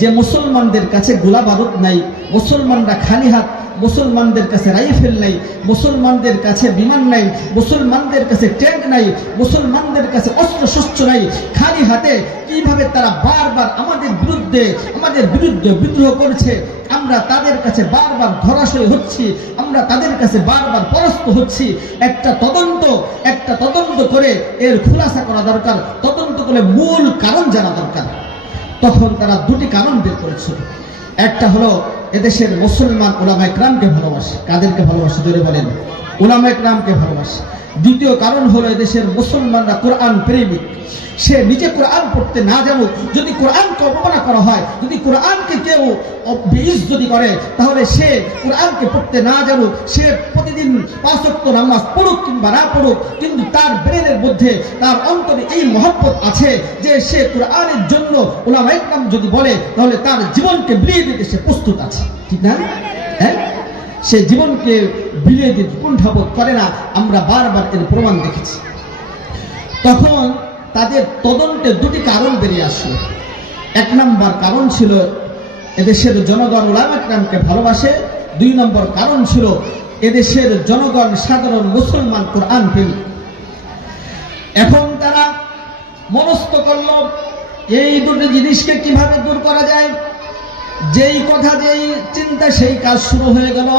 যে মুসলমানদের কাছে গোলা বারুদ নাই, মুসলমানরা খালি হাত, মুসলমানদের কাছে রাইফেল নাই, মুসলমানদের কাছে বিমান নাই, মুসলমানদের কাছে ট্যাঙ্ক নাই, মুসলমানদের কাছে অস্ত্র শস্ত্র নাই, খালি হাতে কিভাবে তারা বারবার আমাদের বিরুদ্ধে বিদ্রোহ করেছে, আমরা তাদের কাছে বারবার ধরাশয়ী হচ্ছি, আমরা তাদের কাছে বারবার পরাস্ত হচ্ছি। একটা তদন্ত করে এর খুলাসা করা দরকার, তদন্ত করে মূল কারণ জানা দরকার। তখন তারা দুটি কারণ বের করেছিল। একটা হলো এদেশের মুসলমান উলামায়ে কেরামকে ভালোবাসে। কাদেরকে ভালোবাসে? জোরে বলেন। উলামায়ে কেরামকে ভালোবাসে। দ্বিতীয় কারণ হলো এদেশের মুসলমানরা কোরআন প্রেমিক। সে নিজে কোরআন পড়তে না জানুক, যদি কোরআনকে অবমাননা করা হয়, যদি কোরআনকে কেউ বেইজ্জতি করে, তাহলে সে কোরআনকে পড়তে না জানুক, সে প্রতিদিন 5 ওয়াক্ত নামাজ পড়ুক কিংবা না পড়ুক, কিন্তু তার ব্রেনের মধ্যে, তার অন্তরে এই মহব্বত আছে যে সে কোরআনের জন্য উলামায়ে কেরাম যদি বলে, তাহলে তার জীবনকে বিলিয়ে দিতে সে প্রস্তুত আছে। ঠিক না? হ্যাঁ, সে জীবনকে বিলিয়ে দিতে কুণ্ঠাবোধ করে না। আমরা বারবার এর প্রমাণ দেখেছি। তখন তাদের তদন্তে দুটি কারণ বেরিয়ে আসলো। 1 নম্বর কারণ ছিল এদেশের জনগণ উলামায়ে কেরামকে ভালোবাসে। 2 নম্বর কারণ ছিল এদেশের জনগণ সাধারণ মুসলমান কোরআন প্রেমিক। এখন তারা মনস্থ করলো এই দুটি জিনিসকে কিভাবে দূর করা যায়। যেই কথা, যেই চিন্তা, সেই কাজ শুরু হয়ে গেল।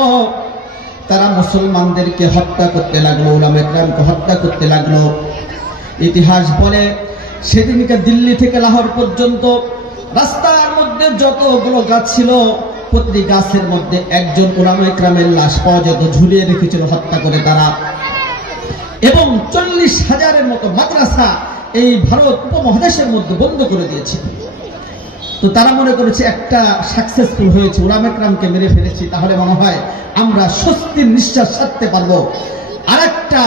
তারা মুসলমানদেরকে হত্যা করতে লাগলো, উলামায়ে কেরামকে হত্যা করতে লাগলো। ইতিহাস বলে সেদিনকে দিল্লি থেকে লাহোর পর্যন্ত রাস্তার মধ্যে যতগুলো গাছ ছিল প্রতিটি গাছের মধ্যে একজন উলামা ইকরামের লাশ পাওয়া যেত, ঝুলিয়ে রেখেছিল হত্যা করে তারা। এবং 40,000-এর মতো মাদ্রাসা এই ভারত উপমহাদেশের মধ্যে বন্ধ করে দিয়েছে। তো তারা মনে করেছে একটা সাকসেসফুল হয়েছে, উলামা ইকরামকে মেরে ফেলেছি, তাহলে মনে হয় আমরা স্বস্তির নিঃশ্বাস ছাড়তে পারবো। আরেকটা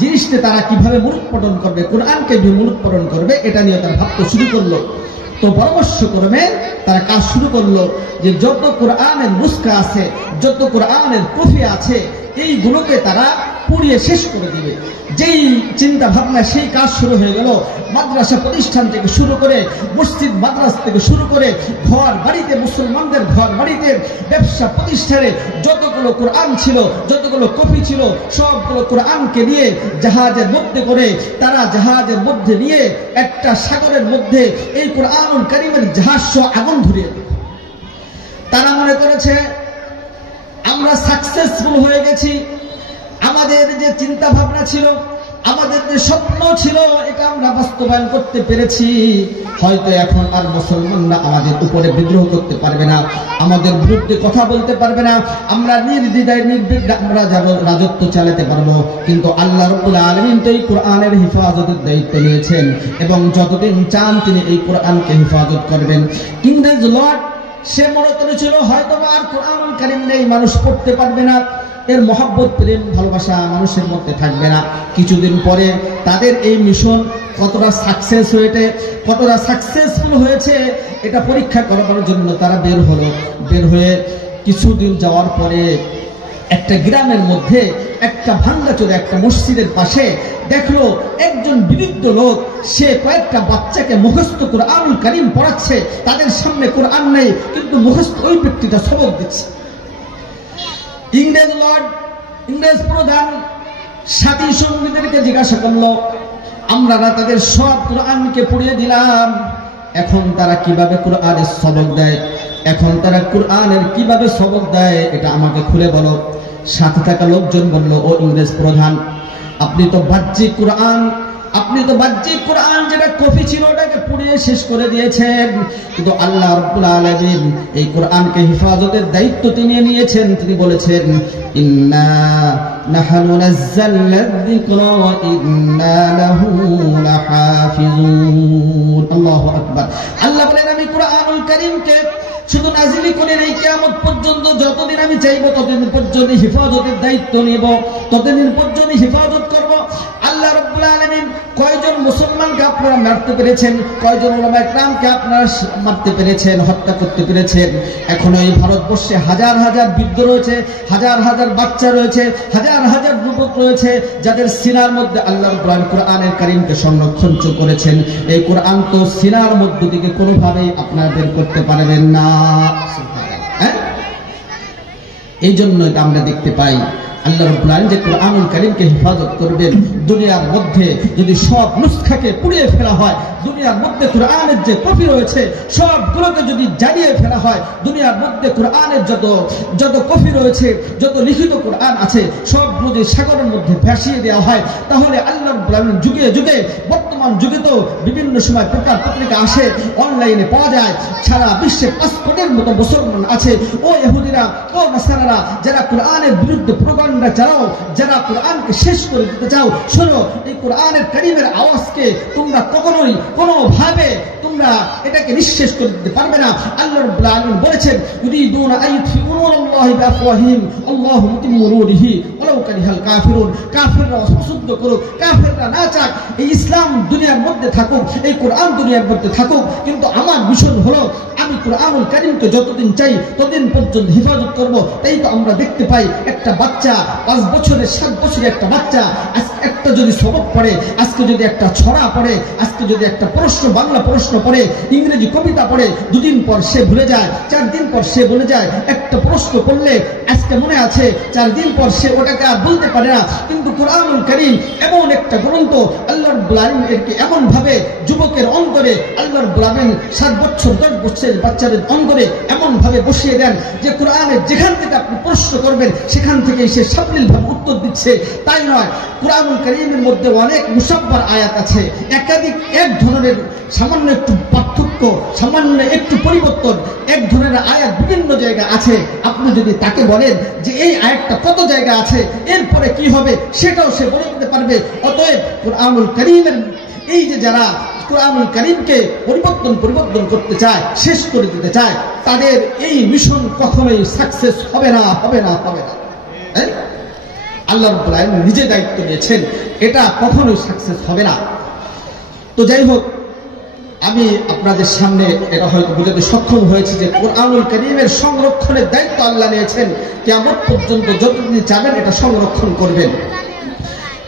জিনিসকে তারা কিভাবে মূলোৎপাটন করবে, কোরআনকে মূলোৎপাটন করবে, এটা নিয়ে তারা ভাবতে শুরু করলো। তো পরামর্শক্রমে তারা কাজ শুরু করলো যে যত কোরআনের নুসখা আছে, যত কোরআনের কপি আছে, এইগুলোকে তারা পুড়িয়ে শেষ করে দিবে। যেই চিন্তা ভাবনা, সেই কাজ শুরু হয়ে গেল। মাদ্রাসা প্রতিষ্ঠান থেকে শুরু করে, মসজিদ মাদ্রাসা থেকে শুরু করে, ঘর বাড়িতে, মুসলমানদের ঘর বাড়িতে, ব্যবসা প্রতিষ্ঠানে যতগুলো কোরআন ছিল, যতগুলো কপি ছিল, সবগুলো কোরআনকে নিয়ে জাহাজের মধ্যে করে তারা জাহাজের মধ্যে নিয়ে একটা সাগরের মধ্যে এই কোরআনুল কারীমের জাহাজ সহ আগুন ধরিয়ে দিল। তারা মনে করেছে আমরা সাকসেসফুল হয়ে গেছি, আমাদের যে চিন্তা ভাবনা ছিল, আমাদের যে স্বপ্ন ছিল, এটা আমরা বাস্তবায়ন করতে পেরেছি। হয়তো এখন আর মুসলমানরা আমাদের উপরে বিদ্রোহ করতে পারবে না, আমাদের বিরুদ্ধে কথা বলতে পারবে না, আমরা নির্দ্বিধায় নির্বিঘ্নে আমরা রাজত্ব চালাতে পারবো। কিন্তু আল্লাহ রাব্বুল আলামিন তো এই কোরআনের হেফাজতের দায়িত্ব নিয়েছেন এবং যতদিন চান তিনি এই কোরআনকে হেফাজত করবেন। ইংরেজ লর্ড সে মনে করেছিল হয়তো আর কোরআনুল কারীম নেই, মানুষ পড়তে পারবে না, এর মহব্বত, প্রেম, ভালোবাসা মানুষের মধ্যে থাকবে না। কিছুদিন পরে তাদের এই মিশন কতটা সাকসেসফুল হয়েছে এটা পরীক্ষা করার জন্য তারা বের হলো। বের হয়ে কিছুদিন যাওয়ার পরে একটা গ্রামের মধ্যে একটা ভাঙ্গাচোরা একটা মসজিদের পাশে দেখলো একজন বিরুদ্ধ লোক, সে কয়েকটা বাচ্চাকে মুখস্থ কোরআনুল কারীম পড়াচ্ছে। তাদের সামনে কোরআন নেই, কিন্তু মুখস্থ ওই ব্যক্তিটা সবক দিচ্ছে। ইংরেজ লর্ড, ইংরেজ প্রধান সাথী সঙ্গীদেরকে জিজ্ঞাসা করলো, আমরা তাদের সব কোরআনকে পড়িয়ে দিলাম, এখন তারা কিভাবে কোরআনের সবক দেয়, এখন তারা কোরআনের কিভাবে সবক দেয় এটা আমাকে খুলে বলো। সাথে থাকা লোকজন বলল, ও ইংরেজ প্রধান, আপনি তো বাহ্যিক কোরআন যেটা কপি ছিল ওটাকে পুড়িয়ে শেষ করে দিয়েছেন, কিন্তু আল্লাহ রাব্বুল আলামিন এই কোরআনকে হেফাজতের দায়িত্ব তিনি নিয়েছেন। তিনি বলেছেন, ইন্না নাহনু নাযালনা যিকরা ওয়া ইন্না লাহু লাহাফিজুন। আল্লাহু আকবার। আল্লাহ বলেন, আমি কোরআনুল কারীমকে শুধু নাজিলি করে এই কিয়ামত পর্যন্ত, যতদিন আমি চাইবো ততদিন পর্যন্ত হেফাজতের দায়িত্ব নিব, ততদিন পর্যন্ত হেফাজত করব। আল্লাহ রাব্বুল আলামিন কয়জন মুসলমানকে আপনারা মারতে পেরেছেন, কয়জন উলামা ইকরামকে আপনারা মারতে পেরেছেন, হত্যা করতে পেরেছেন? এখনো এই ভারতবর্ষে হাজার হাজার বৃদ্ধ রয়েছে, হাজার হাজার বাচ্চা রয়েছে, হাজার হাজার যুবক রয়েছে যাদের সিনার মধ্যে আল্লাহ রাব্বুল আলামিন কোরআনুল কারীমকে সংরক্ষণ করেছেন। এই কোরআন তো সিনার মধ্য থেকে কোনোভাবেই আপনারা বের করতে পারবেন না। এই জন্য আমরা দেখতে পাই আল্লাহ রাব্বুল আলামিন যে কোরআনুল কারীমকে হেফাজত করবেন। দুনিয়ার মধ্যে যদি সব নুসখাকে পুড়িয়ে ফেলা হয়, দুনিয়ার মধ্যে কোরআনের যে কপি রয়েছে সবগুলোকে যদি জ্বালিয়ে ফেলা হয়, দুনিয়ার মধ্যে কোরআনের যত কপি রয়েছে, যত লিখিত কোরআন আছে সবগুলো যদি সাগরের মধ্যে ভাসিয়ে দেওয়া হয়, তাহলে আল্লাহ রাব্বুল আলামিন যুগে যুগে, বর্তমান যুগে তো বিভিন্ন সময় পেপার পত্রিকা আসে, অনলাইনে পাওয়া যায়, সারা বিশ্বে 5 কোটির মতো মুসলমান আছে। ও ইহুদিরা, ও নাসারারা, যারা কোরআনের বিরুদ্ধে প্রোপাগান্ডা চালাও, যারা কোরআনকে শেষ করে দিতে চাও, শোনো, এই কোরআনের কারীমের আওয়াজকে তোমরা কখনোই কোনোভাবে তোমরা এটাকে নিঃশেষ করে দিতে পারবে না। আল্লাহ রাব্বুল আলামিন বলেছেন, ইউরিদুনা আইয়ুতফিউ নূরাল্লাহি বিআফওয়াহিহিম আল্লাহু মুতিম্মু নূরিহি ওয়ালাউ কারিহাল কাফিরুন। কাফিররা অশুদ্ধ করুক, কাফিররা না চাক এই ইসলাম দুনিয়ার মধ্যে থাকুক, এই কোরআন দুনিয়ার মধ্যে থাকুক, কিন্তু আমার মিশন হলো আমি কোরআনুল কারীমকে যতদিন চাই ততদিন পর্যন্ত হেফাজত করব। তাই তো আমরা দেখতে পাই একটা বাচ্চা 5 বছরের 7 বছরের একটা বাচ্চা একটা যদি সবক পড়ে, আজকে যদি একটা ছড়া পড়ে, আজকে যদি একটা প্রশ্ন, বাংলা প্রশ্ন পড়ে, ইংরেজি কবিতা পড়ে, 2 দিন পর সে ভুলে যায়, 4 দিন পর সে ভুলে যায়। একটা প্রশ্ন পড়লে আজকে মনে আছে, 4 দিন পর সে ওটাকে আর বলতে পারে না। কিন্তু কোরআনুল কারীম এমন একটা গ্রন্থ, আল্লাহ রাব্বুল আলামিন এরকে এমন ভাবে যুবকের অন্তরে আল্লাহ রাব্বুল আলামিন 7 বছর 10 বছরের বাচ্চাদের অঙ্গনে এমন ভাবে বসিয়ে দেন যে কোরআনের যেখান থেকে আপনি প্রশ্ন করবেন সেখান থেকে সে সাবলীলভাবে উত্তর দিচ্ছে। তাই নয়, কোরআনুল কারীমের মধ্যে অনেক মুসাব্বার আয়াত আছে, একাধিক এক ধরনের সামান্য একটু পার্থক্য, সামান্য একটু পরিবর্তন, এক ধরনের আয়াত বিভিন্ন জায়গা আছে। আপনি যদি তাকে বলেন যে এই আয়াতটা কত জায়গা আছে, এরপরে কি হবে, সেটাও সে বলে দিতে পারবে। অতএব কোরআনুল কারীমের এই যে যারা কোরআনুল কারীমকে পরিবর্তন করতে চায়, শেষ করে দিতে চায়, তাদের এই মিশন কখনোই সাকসেস হবে না। আল্লাহ রাব্বুল আলামিন নিজে দায়িত্ব নিয়েছেন, এটা কখনোই সাকসেস হবে না। তো যাই হোক, আমি আপনাদের সামনে এটা হয়তো বুঝাতে সক্ষম হয়েছে যে কোরআনুল কারীমের সংরক্ষণের দায়িত্ব আল্লাহ নিয়েছেন। কিয়ামত পর্যন্ত যতদিন চাবেন এটা সংরক্ষণ করবেন।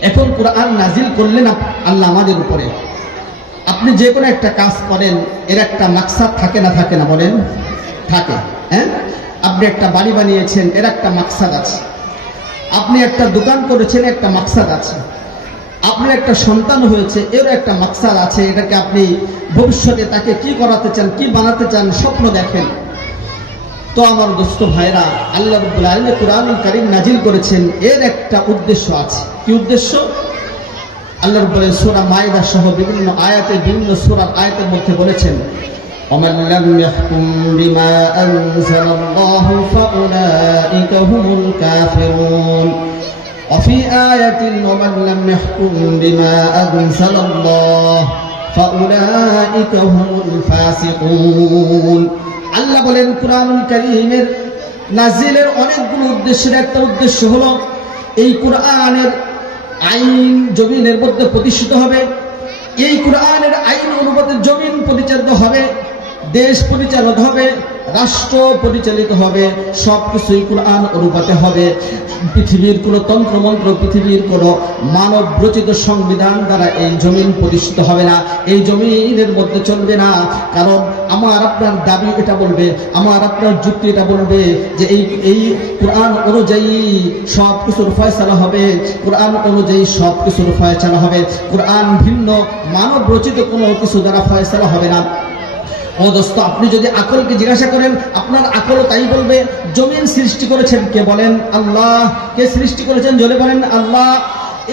এখন কোরআন নাজিল করলেন আল্লাহ আমাদের উপরে। আপনি যে কোনো একটা কাজ করেন, এর একটা মাকসাদ থাকে না বলেন? থাকে। হ্যাঁ, আপনি একটা বাড়ি বানিয়েছেন, এর একটা মাকসাদ আছে। আপনি একটা দোকান করেছেন, একটা মাকসাদ আছে। আপনার একটা সন্তান হয়েছে, এর একটা মাকসাদ আছে। এটাকে আপনি ভবিষ্যতে তাকে কি করাতে চান, কি বানাতে চান, স্বপ্ন দেখেন। তো আমার দোস্ত ভাইরা, আল্লাহ রাব্বুল আলামিন কোরআনুল কারীম নাজিল করেছেন, এর একটা উদ্দেশ্য আছে। কি উদ্দেশ্য? আল্লাহ রাব্বুল আলামিন সূরা মাইদা সহ বিভিন্ন আয়াতে, বিভিন্ন সূরার আয়াতের মধ্যে বলেছেন, وَمَنْ لَمْ يَحْكُمْ بِمَا أَنزَلَ اللَّهُ فَأُولَئِكَ هُمُ الْكَافِرُونَ وفي آية ومن لم يحكم بما أنزل الله فأولئك هم الفاسقون। আল্লাহ বলেন কোরআনুল কারীমের নাজিলের অনেকগুলো উদ্দেশ্যের একটা উদ্দেশ্য হলো এই কোরআনের আইন জমিনের মধ্যে প্রতিষ্ঠিত হবে, এই কোরআনের আইন অনুপাতে জমিন পরিচালিত হবে, দেশ পরিচালিত হবে, রাষ্ট্র পরিচালিত হবে, সবকিছুই কোরআন অনুপাতে হবে। পৃথিবীর কোন তন্ত্রমন্ত্র, পৃথিবীর কোন মানব রচিত সংবিধান দ্বারা এই জমিন প্রতিষ্ঠিত হবে না, এই জমিনের মধ্যে চলবে না। কারণ আমার আপনার দাবি এটা বলবে, আমার আপনার যুক্তি এটা বলবে যে এই কোরআন অনুযায়ী সবকিছুর ফয়সালা হবে, কোরআন অনুযায়ী সবকিছুর ফয়সালা হবে। কোরআন ভিন্ন মানব রচিত কোনো কিছু দ্বারা ফয়সালা হবে না। ও দোস্ত, আপনি যদি আকলকে জিজ্ঞাসা করেন, আপনার আকলও তাই বলবে। জমিন সৃষ্টি করেছেন কে বলেন? আল্লাহ। কে সৃষ্টি করেছেন? জোরে বলেন আল্লাহ।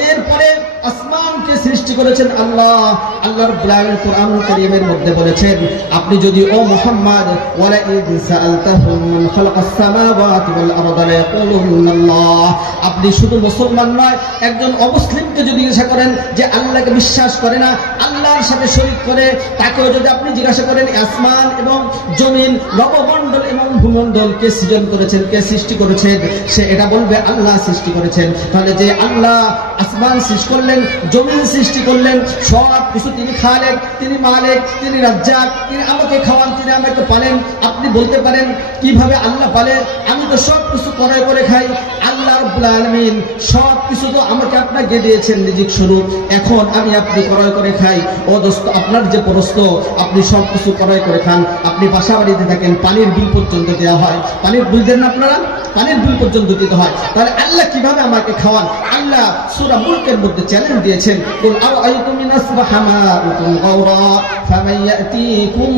এরপরে আসমানকে সৃষ্টি করেছেন আল্লাহ। আল্লাহ রাব্বুল আলামিন কোরআনুল কারীমের মধ্যে বলেছেন, আপনি যদি ও মুহাম্মদ ওয়ালা ইয সাআলতাহুম মান খালাকাস সামাওয়াতি ওয়াল আরদা লায়াকুলুন্নাল্লাহ, আপনি শুধু মুসলমান নয়, একজন অমুসলিমকে যদি জিজ্ঞাসা করেন যে আল্লাহকে বিশ্বাস করে না, আল্লাহর সাথে শরীক করে, তাকেও যদি আপনি জিজ্ঞাসা করেন আসমান এবং জমিন, নবমণ্ডল এবং ভূমণ্ডল কে সৃজন করেছেন, কে সৃষ্টি করেছেন, সে এটা বলবে আল্লাহ সৃষ্টি করেছেন। তাহলে যে আল্লাহ আসমান সৃষ্টি করলেন, জমিন সৃষ্টি করলেন, সব কিছু তিনি খালেক, তিনি মালিক, তিনি রাজ্জাক, তিনি আমাকে খাওয়ান, তিনি আমাকে পালেন। আপনি বলতে পারেন কিভাবে আল্লাহ পালেন? আমি তো সব কিছু ক্রয় করে খাই। আল্লাহ রাব্বুল আলামিন সব কিছু তো আমাকে আপনাকে দিয়েছেন রিজিক স্বরূপ, এখন আমি আপনি ক্রয় করে খাই। ও দোস্ত, আপনার যে প্রশ্ন, আপনি সব কিছু ক্রয় করে খান, আপনি বাসা বাড়িতে থাকেন, পানির বিল পর্যন্ত দেওয়া হয়, পানির বিল দেন না আপনারা? পানির বিল পর্যন্ত দিতে হয়। তাহলে আল্লাহ কিভাবে আমাকে খাওয়ান? আল্লাহ সূরা মুলকের মধ্যে চ্যালেঞ্জ দিয়েছেন, কুল আরাআইতুম ইন আসবাহা মাউকুম গাওরা ফামান ইয়াতিকুম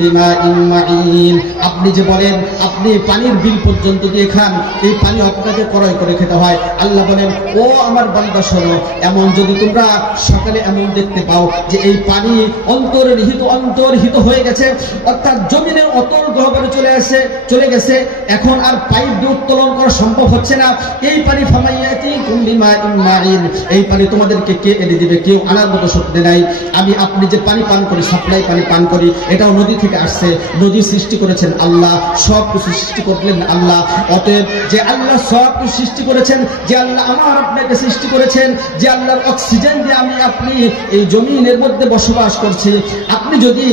বিমাইন মাইন। আপনি যে বলেন আপনি পানির বিল পর্যন্ত দিয়ে খান, এই পানি আপনাকে ক্রয় করে খেতে হয়। আল্লাহ বলেন, ও আমার বান্দা শোনো, এমন যদি তোমরা সকালে এমন দেখতে পাও যে এই পানি অন্তর্হিত হয়ে গেছে, অর্থাৎ জমিনের অতল গহ্বরে চলে গেছে, এখন আর পাইপ দিয়ে উত্তোলন করা সম্ভব হচ্ছে না, এই পানি ফামাইয়াতিকুম বিমাইন মাইন, এই পানি তোমাদেরকে কে এনে দিবে? কেউ আনার মতো শক্তি নাই। আমি আপনি যে পানি পান করি, সাপ্লাই পানি পান করি, এটাও নদী থেকে আসছে। নদী সৃষ্টি করেছেন আল্লাহ, সব কিছু সৃষ্টি করলেন আল্লাহ। অতএব যে আল্লাহ সব কিছু সৃষ্টি করেছেন, যে আল্লাহ আমার আপনাকে সৃষ্টি করেছেন, যে আল্লাহর অক্সিজেন দিয়ে আমি আপনি এই জমিনের মধ্যে বসবাস করছি, আপনি যদি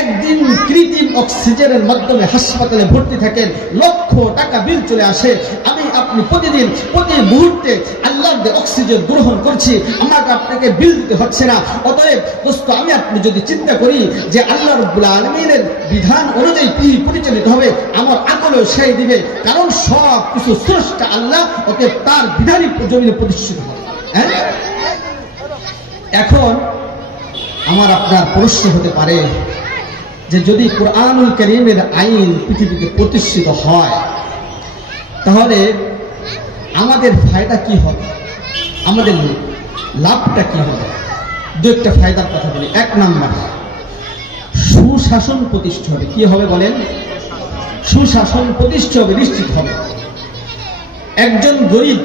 একদিন কৃত্রিম অক্সিজেনের মাধ্যমে হাসপাতালে ভর্তি থাকেন, লক্ষ টাকা বিল চলে আসে, আমি আপনি প্রতিদিন প্রতি মুহূর্তে আল্লাহর যে অক্সিজেন গ্রহণ করছি, আমাকে আপনাকে বিল দিতে হচ্ছে না। অতএব দোস্ত, আমি আপনি যদি চিন্তা করি যে আল্লাহ রাব্বুল আলামিনের বিধান অনুযায়ী পৃথিবী পরিচালিত হবে, আমার আকলও সেই দিবে, কারণ সব কিছু স্রষ্টা আল্লাহ, অতএব তার বিধানই জমিনে প্রতিষ্ঠিত হবে। হ্যাঁ, এখন আমার আপনার প্রশ্ন হতে পারে যে যদি কুরআনুল কারীমের আইন পৃথিবীতে প্রতিষ্ঠিত হয় তাহলে আমাদের ফায়দা কি হবে, আমাদের লাভটা কি হবে? দু একটা ফায়দার কথা বলি। এক নাম্বার, সুশাসন প্রতিষ্ঠা হবে। কি হবে বলেন? সুশাসন প্রতিষ্ঠা হবে, নিশ্চিত হবে। একজন গরিব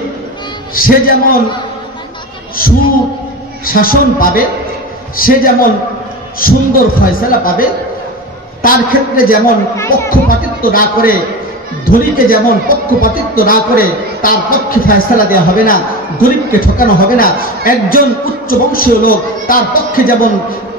সে যেমন সুশাসন পাবে, সে যেমন সুন্দর ফয়সালা পাবে, তার ক্ষেত্রে যেমন পক্ষপাতিত্ব না করে, ধনীকে যেমন পক্ষপাতিত্ব না করে তার পক্ষে ফয়সালা দেওয়া হবে না, গরিবকে ঠকানো হবে না। একজন উচ্চ বংশীয় লোক, তার পক্ষে যেমন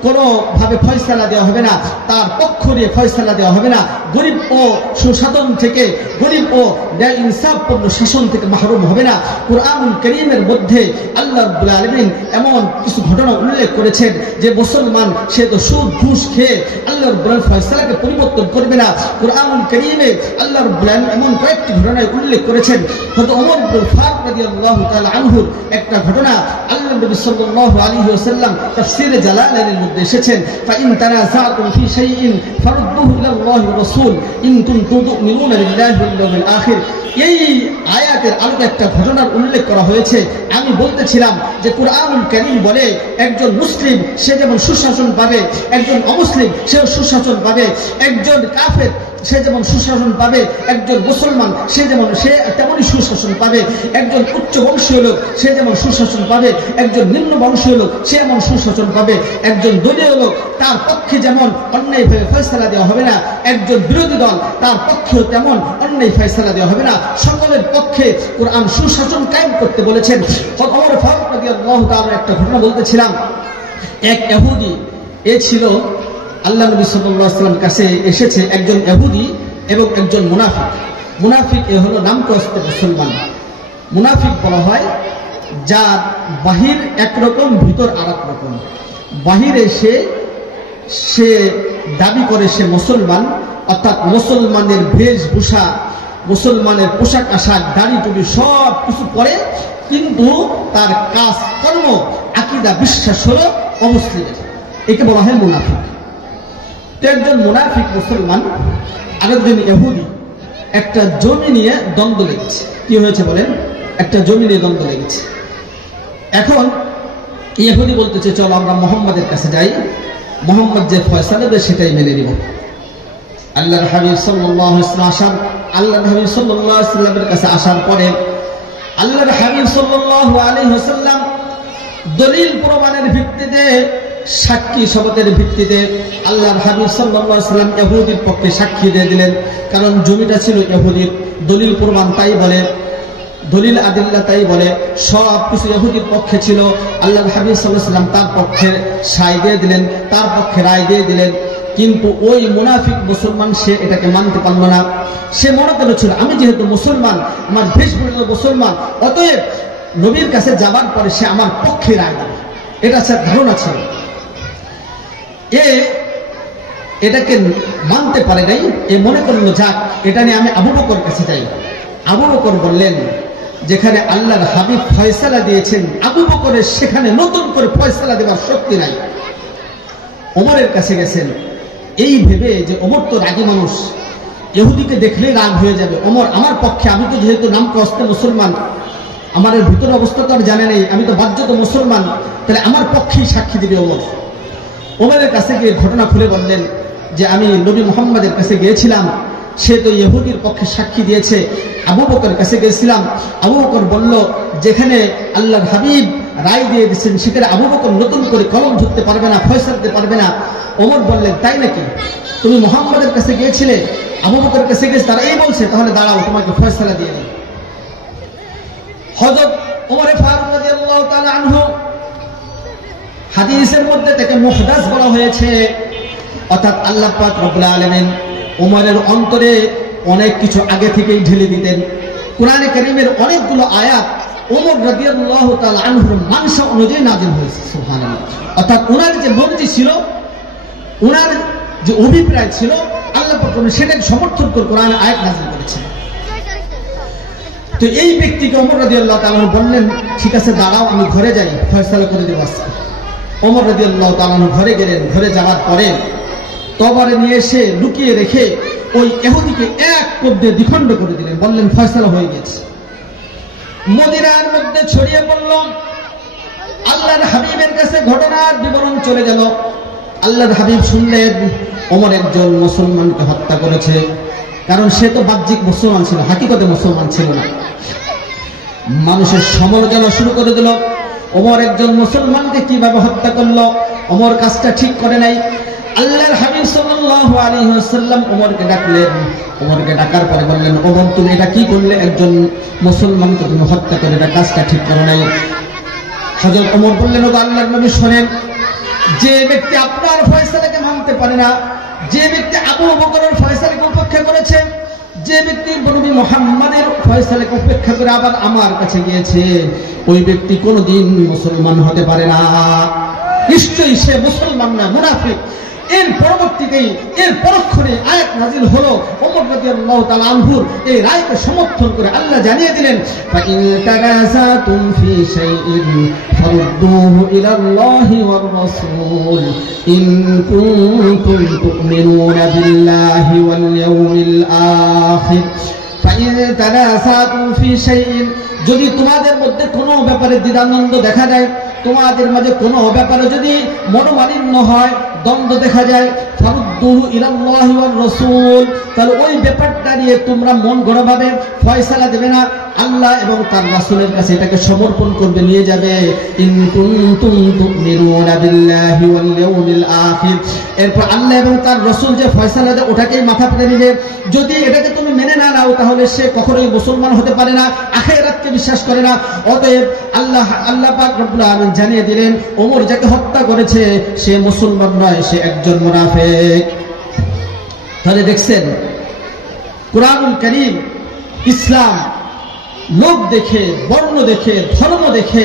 কোনোভাবে ফয়সালা দেওয়া হবে না, তার পক্ষ নিয়ে ফয়সালা দেওয়া হবে না। গরিব ও সুশাসন থেকে, গরিব ও ন্যায় ইনসাফপূর্ণ শাসন থেকে মাহরুম হবে না। কুরআনুল কারীমের মধ্যে আল্লাহ রাব্বুল আলামিন এমন কিছু ঘটনা উল্লেখ করেছেন যে মুসলমান সে তো সুদ ঘুষ খেয়ে আল্লাহ রাব্বুল আলামিন ফয়সালাকে পরিবর্তন করবে না। কুরআনুল কারীমে আল্লাহ রাব্বুল আলামিন এমন কয়েকটি ঘটনায় উল্লেখ করেছেন। হযরত ওমর ইবনে ফারুক রাদিয়াল্লাহু তাআলা আনহুর একটা ঘটনা আল্লাহ নবী সাল্লাল্লাহু আলাইহি ওয়াসাল্লাম তাফসীরে জালালাইনের মধ্যে এসেছেন, ফাইন তানাযাতুম ফি শাইইন ফারুদ্দুহু ইলাল্লাহি ওয়া রাসূল ইন কুনতুম তুমিনুনা বিল্লাহি ওয়াল ইয়াউমিল আখির। এই আয়াতের আলোকে একটা ঘটনার উল্লেখ করা হয়েছে। আমি বলতেছিলাম যে কুরআনুল কারীম বলে একজন মুসলিম সে যেমন সুশাসন পাবে, একজন অমুসলিম সেও সুশাসন পাবে, একজন কাফের সে যেমন সুশাসন পাবে, একজন মুসলমান সে তেমনই সুশাসন পাবে, একজন উচ্চ বংশীয় লোক সে যেমন সুশাসন পাবে, একজন নিম্ন বংশীয় লোক সে এমন সুশাসন পাবে, একজন দলীয় লোক তার পক্ষে যেমন অন্যায়ভাবে ফয়সালা দেওয়া হবে না, একজন বিরোধী দল তার পক্ষেও তেমন অন্যায় ফয়সালা দেওয়া হবে না। সকলের পক্ষে কোরআন সুশাসন কায়েম করতে বলেছেন। ওমর ফারুক রাদিয়াল্লাহু তাআলা একটা ঘটনা বলতেছিলাম। এক ইহুদি এ ছিল আল্লাহ নবী সাল্লাল্লাহু আলাইহি ওয়াসাল্লাম কাছে এসেছে, একজন ইহুদি এবং একজন মুনাফিক। মুনাফিক এ হলো নামকস্ত মুসলমান। মুনাফিক বলা হয় যার বাহির একরকম ভিতর আরেক রকম। বাহিরে সে দাবি করে সে মুসলমান, অর্থাৎ মুসলমানের বেশভূষা, মুসলমানের পোশাক আশাক, দাড়ি টুপি সব কিছু পরে, কিন্তু তার কাজ কর্ম আকীদা বিশ্বাস হলো অমুসলিমের। একে বলা হয় মুনাফিক। তো একজন মুনাফিক মুসলমান আরেকজন ইহুদি একটা জমি নিয়ে দ্বন্দ্ব লেগেছে। কি হয়েছে বলেন? একটা জমি নিয়ে দ্বন্দ্ব লেগেছে। এখন ইহুদি বলতেছে চলো আমরা মুহাম্মাদের কাছে যাই, মুহাম্মদ যে ফয়সালা দেবে সেটাই মেনে নিব। আল্লাহর হাবিব সাল্লাল্লাহু আলাইহি ওয়াসাল্লাম আল্লাহর হাবিব সাল্লাল্লাহু আলাইহি ওয়াসাল্লামের কাছে আসার পরে আল্লাহর হাবিব সাল্লাল্লাহু আলাইহি ওয়াসাল্লাম দলিল প্রমাণের ভিত্তিতে, সাক্ষী শপথের ভিত্তিতে আল্লাহর হাবিব সাল্লাল্লাহু আলাইহি ওয়াসাল্লাম ইহুদির পক্ষে সাক্ষী দিয়ে দিলেন। কারণ জমিটা ছিল ইহুদির, দলিল প্রমাণ তাই বলে, দলিল আদিল্লা তাই বলে, সব কিছু ইহুদির পক্ষে ছিল। আল্লাহর হাবিব সাল্লাল্লাহু আলাইহি ওয়াসাল্লাম তার পক্ষে সায় দিয়ে দিলেন, তার পক্ষে রায় দিয়ে দিলেন। কিন্তু ওই মুনাফিক মুসলমান সে এটাকে মানতে পারল না। সে মনে করেছিল আমি যেহেতু মুসলমান, আমার বেশভূষা মুসলমান, অতএব নবীর কাছে যাবার পরে সে আমার পক্ষে রায় দেবে, এটা তার ধারণা ছিল। এটাকে মানতে পারে নাই। এ মনে করলো যাক এটা নিয়ে আমি আবু বকরের কাছে যাই। আবু বকর বললেন যেখানে আল্লাহর হাবিব ফয়সালা দিয়েছেন, আবু বকরের সেখানে নতুন করে ফয়সালা দেওয়ার শক্তি নাই। ওমরের কাছে গেছেন এই ভেবে যে ওমর তো রাগী মানুষ, ইহুদিকে দেখলে রাগ হয়ে যাবে। ওমর আমার পক্ষে, আমি তো যেহেতু নাম কস্তে মুসলমান, আমার ভিতর অবস্থা তো আর জানে নেই, আমি তো বাধ্যত মুসলমান, তাহলে আমার পক্ষেই সাক্ষী দিবে ওমর। ওমরের কাছে গিয়ে ঘটনা খুলে বললেন যে আমি নবী মুহাম্মাদের কাছে গিয়েছিলাম, সে তো ইহুদির পক্ষে সাক্ষী দিয়েছে। আবু বকরের কাছে গিয়েছিলাম, আবু বকর বলল যেখানে আল্লাহর হাবিব রায় দিয়ে দিচ্ছেন সেখানে আবু বকর নতুন করে কলম ধরতে পারবে না, ফয়সালা দিতে পারবে না। ওমর বললেন তাই নাকি? তুমি মুহাম্মাদের কাছে গিয়েছিলে, আবু বকরের কাছে গিয়েছে, তারা এই বলছে, তাহলে দাঁড়াও তোমাকে ফয়সালা দিয়ে দিই। হযরত ওমর ফারুক রাদিয়াল্লাহু তাআলা আনহু, হাদিসের মধ্যে তাকে মুহদাস বলা হয়েছে, অর্থাৎ আল্লাহ পাক রব্বুল আলামিন ওমরের অন্তরে অনেক কিছু আগে থেকেই ঢেলে দিতেন। কোরআনে কারীমের অনেকগুলো আয়াত ওমর রাদিয়াল্লাহু তাআলা আনহুর মানসা অনুযায়ী নাযিল হয়েছে। সুবহানাল্লাহ। অর্থাৎ ওনার যে মর্জি ছিল, ওনার যে অভিপ্রায় ছিল, আল্লাহ পাক সেটাকে সমর্থন করে কোরআনে আয়াত নাযিল করেছেন। তো এই ব্যক্তিকে ওমর রাদিয়াল্লাহু তাআলা বললেন ঠিক আছে দাঁড়াও, আমি ঘরে যাই, ফয়সালা করে দেব আজকে। ওমর রাদিয়াল্লাহু তাআলা ঘরে গেলেন। ঘরে যাওয়ার পরে তরবারে নিয়ে এসে লুকিয়ে রেখে ওই ইহুদিকে এক কোপ দিয়ে দ্বিখণ্ড করে দিলেন, বললেন ফয়সালা হয়ে গেছে। মদিনার মধ্যে ছড়িয়ে পড়ল। আল্লাহর হাবিবের কাছে ঘটনার বিবরণ চলে গেল। আল্লাহর হাবিব শুনলেন ওমর একজন মুসলমানকে হত্যা করেছে, কারণ সে তো বাহ্যিক মুসলমান ছিল, হাকিকতে মুসলমান ছিল না। মানুষের সমালোচনা শুরু করে দিল, ওমর একজন মুসলমানকে কিভাবে হত্যা করলো, ওমর কাজটা ঠিক করে নাই। আল্লাহর হাবিব সাল্লাল্লাহু আলাইহি ওয়াসাল্লাম ওমরকে ডাকলেন। ওমরকে ডাকার পরে বললেন, ওমর তুমি এটা কি করলে? একজন মুসলমানকে তুমি হত্যা করে, এটা কাজটা ঠিক করে নাই। হযরত ওমর বললেন, ও আল্লাহর নবী শোনেন, যে ব্যক্তি আপনার ফয়সালাকে মানতে পারে না, যে ব্যক্তি আবু বকরের ফয়সালাকে উপেক্ষা করেছে, যে ব্যক্তি নবী মুহাম্মাদের ফয়সালাকে উপেক্ষা করে আবার আমার কাছে গিয়েছে, ওই ব্যক্তি কোনোদিন মুসলমান হতে পারে না, নিশ্চয়ই সে মুসলমান না, মুনাফিক। এর পরবর্তীতেই এর পরক্ষণে আয়াত নাযিল হলো। ওমর রাদিয়াল্লাহু তাআলা আনহুর এই রায়কে সমর্থন করে আল্লাহ জানিয়ে দিলেন, ফাইন তানাযাতুম ফি শাইইন ফারুদ্দুহু ইলাল্লাহি ওয়ার রাসূল ইন কুনতুম তু'মিনুনা বিল্লাহি ওয়াল ইয়াউমিল আখির। ফাইন তানাযাতুম ফি শাইইন, যদি তোমাদের মধ্যে কোনো ব্যাপারে দ্বিধাদ্বন্দ্ব দেখা যায়, তোমাদের মাঝে কোনো ব্যাপারে যদি মনোমালিন্য হয়, দ্বন্দ্ব দেখা যায়, ফারুদ্দুহু ইলাল্লাহি ওয়ার রাসূল, তাহলে ওই ব্যাপারটা নিয়ে তোমরা মন গড়াভাবে ফয়সালা দেবে না, আল্লাহ এবং তার রাসূলের কাছে এটাকে সমর্পণ করবে, নিয়ে যাবে। ইন কুনতুম তুমিনুনা বিল্লাহি ওয়াল ইয়াউমিল আখির, এরপর আল্লাহ এবং তার রাসূল যে ফয়সালা দেয় ওটাকেই মাথা পেতে নিবে। যদি এটাকে তুমি মেনে না নাও, তাহলে সে কখনোই মুসলমান হতে পারে না, আখিরাতকে বিশ্বাস করে না। অতএব আল্লাহ পাক রব্বুল আলামিন জানিয়ে দিলেন, ওমর যাকে হত্যা করেছে সে মুসলমান নয়, সে একজন মুনাফিক। তাহলে দেখছেন কুরআনুল কারীম, ইসলাম লোক দেখে, বর্ণ দেখে, ধর্ম দেখে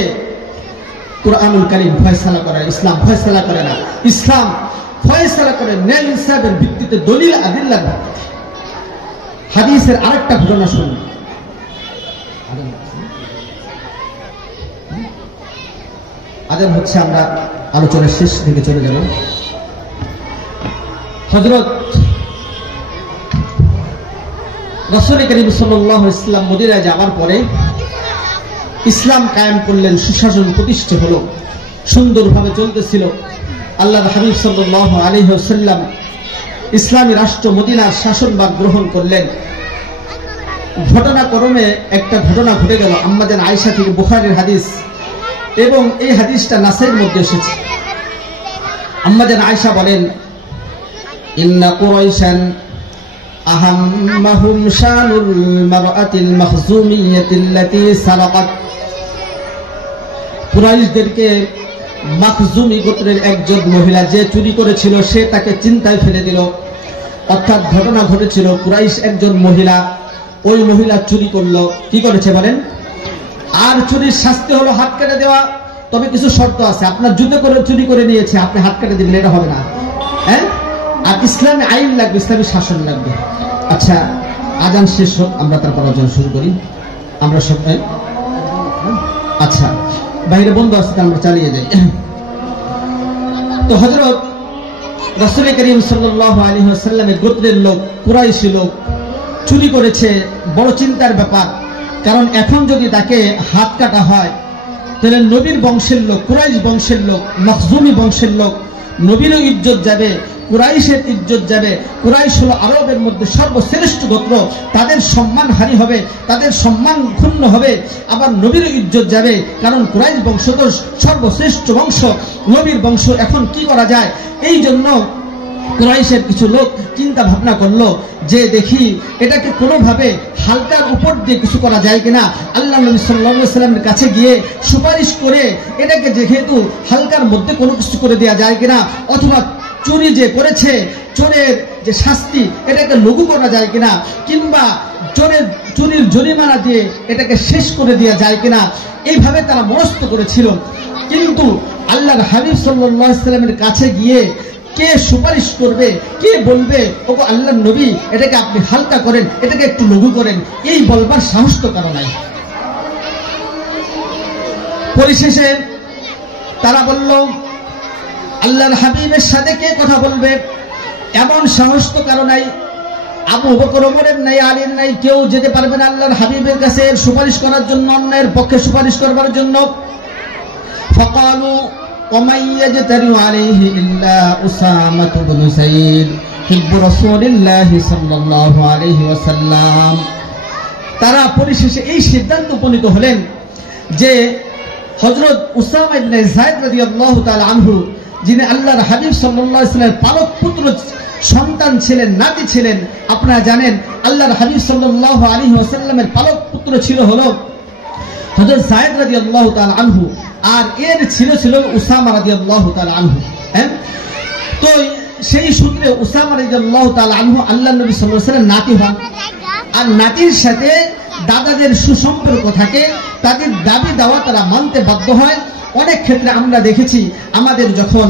কুরআনুল কারীম ফয়সালা করে, ইসলাম ফয়সালা করে না। ইসলাম ফয়সালা করে ন্যায় ইনসাফের ভিত্তিতে, দলিল আদিল্লার ভিত্তিতে। হাদিসের আরেকটা ঘটনা শুনুন। আজান হচ্ছে, আমরা আলোচনার শেষ দিকে চলে যাব। হযরত রাসূল কারীম সাল্লাল্লাহু আলাইহি ওয়াসাল্লাম মদিনায় যাওয়ার পরে ইসলাম কায়েম করলেন, সুশাসন প্রতিষ্ঠা হলো, সুন্দরভাবে চলতেছিল। আল্লাহর হাবিব সাল্লাল্লাহু আলাইহি ওয়াসাল্লাম ইসলামী রাষ্ট্র মদিনার শাসনভার গ্রহণ করলেন। ঘটনাক্রমে একটা ঘটনা ঘটে গেল। আম্মা জান আয়েশা থেকে বুখারীর হাদিস, এবং এই হাদিসটা নাসাইর মধ্যে এসেছে। আম্মা জান আয়েশা বলেন, ইন্না কুরাইশান আহাম্মাহুম শানুল মারআতিল মাখজুমিয়াতিল্লাতী সারাকাত। কুরাইশদেরকে মাখজুমি গোত্রের একজন মহিলা যে চুরি করেছিল, সে তাকে চিন্তায় ফেলে দিল। অর্থাৎ ঘটনা ঘটেছিল, কুরাইশ একজন মহিলা, ওই মহিলা চুরি করলো। কি করেছে বলেন? আর চুরির শাস্তি হলো হাত কেটে দেওয়া। তবে কিছু শর্ত আছে, আপনার যুদ্ধ করে চুরি করে নিয়েছে, আপনি হাত কেটে দিলেন, এটা হবে না। হ্যাঁ, আর ইসলামে আইন লাগবে, ইসলামী শাসন লাগবে। আচ্ছা, আজান শেষ হোক, আমরা তারপর আলোচনা শুরু করি। আমরা সব আচ্ছা, বাইরে বন্ধ আছে, আমরা চালিয়ে যাই। তো হযরত রাসূল কারীম সাল্লাল্লাহু আলাইহি ওয়াসাল্লামের গোত্রের লোক, কুরাইশি লোক চুরি করেছে। বড় চিন্তার ব্যাপার, কারণ এখন যদি তাকে হাত কাটা হয়, তাহলে নবীর বংশের লোক, কুরাইশ বংশের লোক, মখজুমি বংশের লোক, নবীরও ইজ্জত যাবে, কুরাইশের ইজ্জত যাবে। কুরাইশ হলো আরবের মধ্যে সর্বশ্রেষ্ঠ গোত্র, তাদের সম্মান হানি হবে, তাদের সম্মান ক্ষুণ্ণ হবে, আবার নবীরও ইজ্জত যাবে, কারণ কুরাইশ বংশ তো সর্বশ্রেষ্ঠ বংশ, নবীর বংশ। এখন কি করা যায়? এই জন্য কুরাইশের কিছু লোক চিন্তা ভাবনা করলো যে দেখি এটাকে কোনোভাবে হালকার উপর দিয়ে কিছু করা যায় কিনা। আল্লাহ নবী সাল্লাল্লাহু আলাইহি ওয়াসাল্লামের কাছে গিয়ে সুপারিশ করে এটাকে যেহেতু হালকার মধ্যে কোনো কিছু করে দেওয়া যায় কিনা, অথবা চুরি যে করেছে, চোরের যে শাস্তি, এটাকে লঘু করা যায় কিনা, কিংবা চুরির জরিমানা দিয়ে এটাকে শেষ করে দেওয়া যায় কিনা, এইভাবে তারা মনস্থ করেছিল। কিন্তু আল্লাহর হাবিব সাল্লাল্লাহু আলাইহি ওয়াসাল্লামের কাছে গিয়ে কে সুপারিশ করবে, কে বলবে ওগো আল্লাহর নবী এটাকে আপনি হালকা করেন, এটাকে একটু লঘু করেন, এই বলবার সাহস তো কারো নাই। পরিশেষে তারা বলল, আল্লাহর হাবিবের সাথে কে কথা বলবে? এমন সাহস তো কারো নাই, আবু বকর ওমরের নাই, আলীর নাই, কেউ যেতে পারবে না আল্লাহর হাবিবের কাছে সুপারিশ করার জন্য, অন্যায়ের পক্ষে সুপারিশ করবার জন্য। ফাকালু ওয়ামান ইয়াজতারি আলাইহি ইল্লা উসামা ইবনে যায়েদ হিব্বু রাসূলিল্লাহ সাল্লাল্লাহু আলাইহি ওয়াসাল্লাম। তারা পরিশেষে এই সিদ্ধান্ত উপনীত হলেন যে হযরত উসামা ইবনে যায়েদ রাদিয়াল্লাহু তাআলা আনহু, যিনি আল্লাহর হাবিব সাল্লাল্লাহু আলাইহি ওয়াসাল্লামের পালক পুত্র সন্তান ছিলেন, নাতি ছিলেন। আপনারা জানেন আল্লাহর হাবিব সাল্লাল্লাহু আলাইহি ওয়াসাল্লামের পালক পুত্র ছিল হলো হযরত যায়েদ রাদিয়াল্লাহু তাআলা আনহু, আর এর ছিল উসামা রাদিয়াল্লাহু তাআলা আনহু। হ্যাঁ, তো সেই সূত্রে উসামা রাদিয়াল্লাহু তাআলা আনহু আল্লাহর নবী সাল্লাল্লাহু আলাইহি ওয়াসাল্লামের নাতি হন। আর নাতির সাথে দাদাদের সুসম্পর্ক থাকে, তাদের দাবি দাওয়া তারা মানতে বাধ্য হয়। অনেক ক্ষেত্রে আমরা দেখেছি আমাদের যখন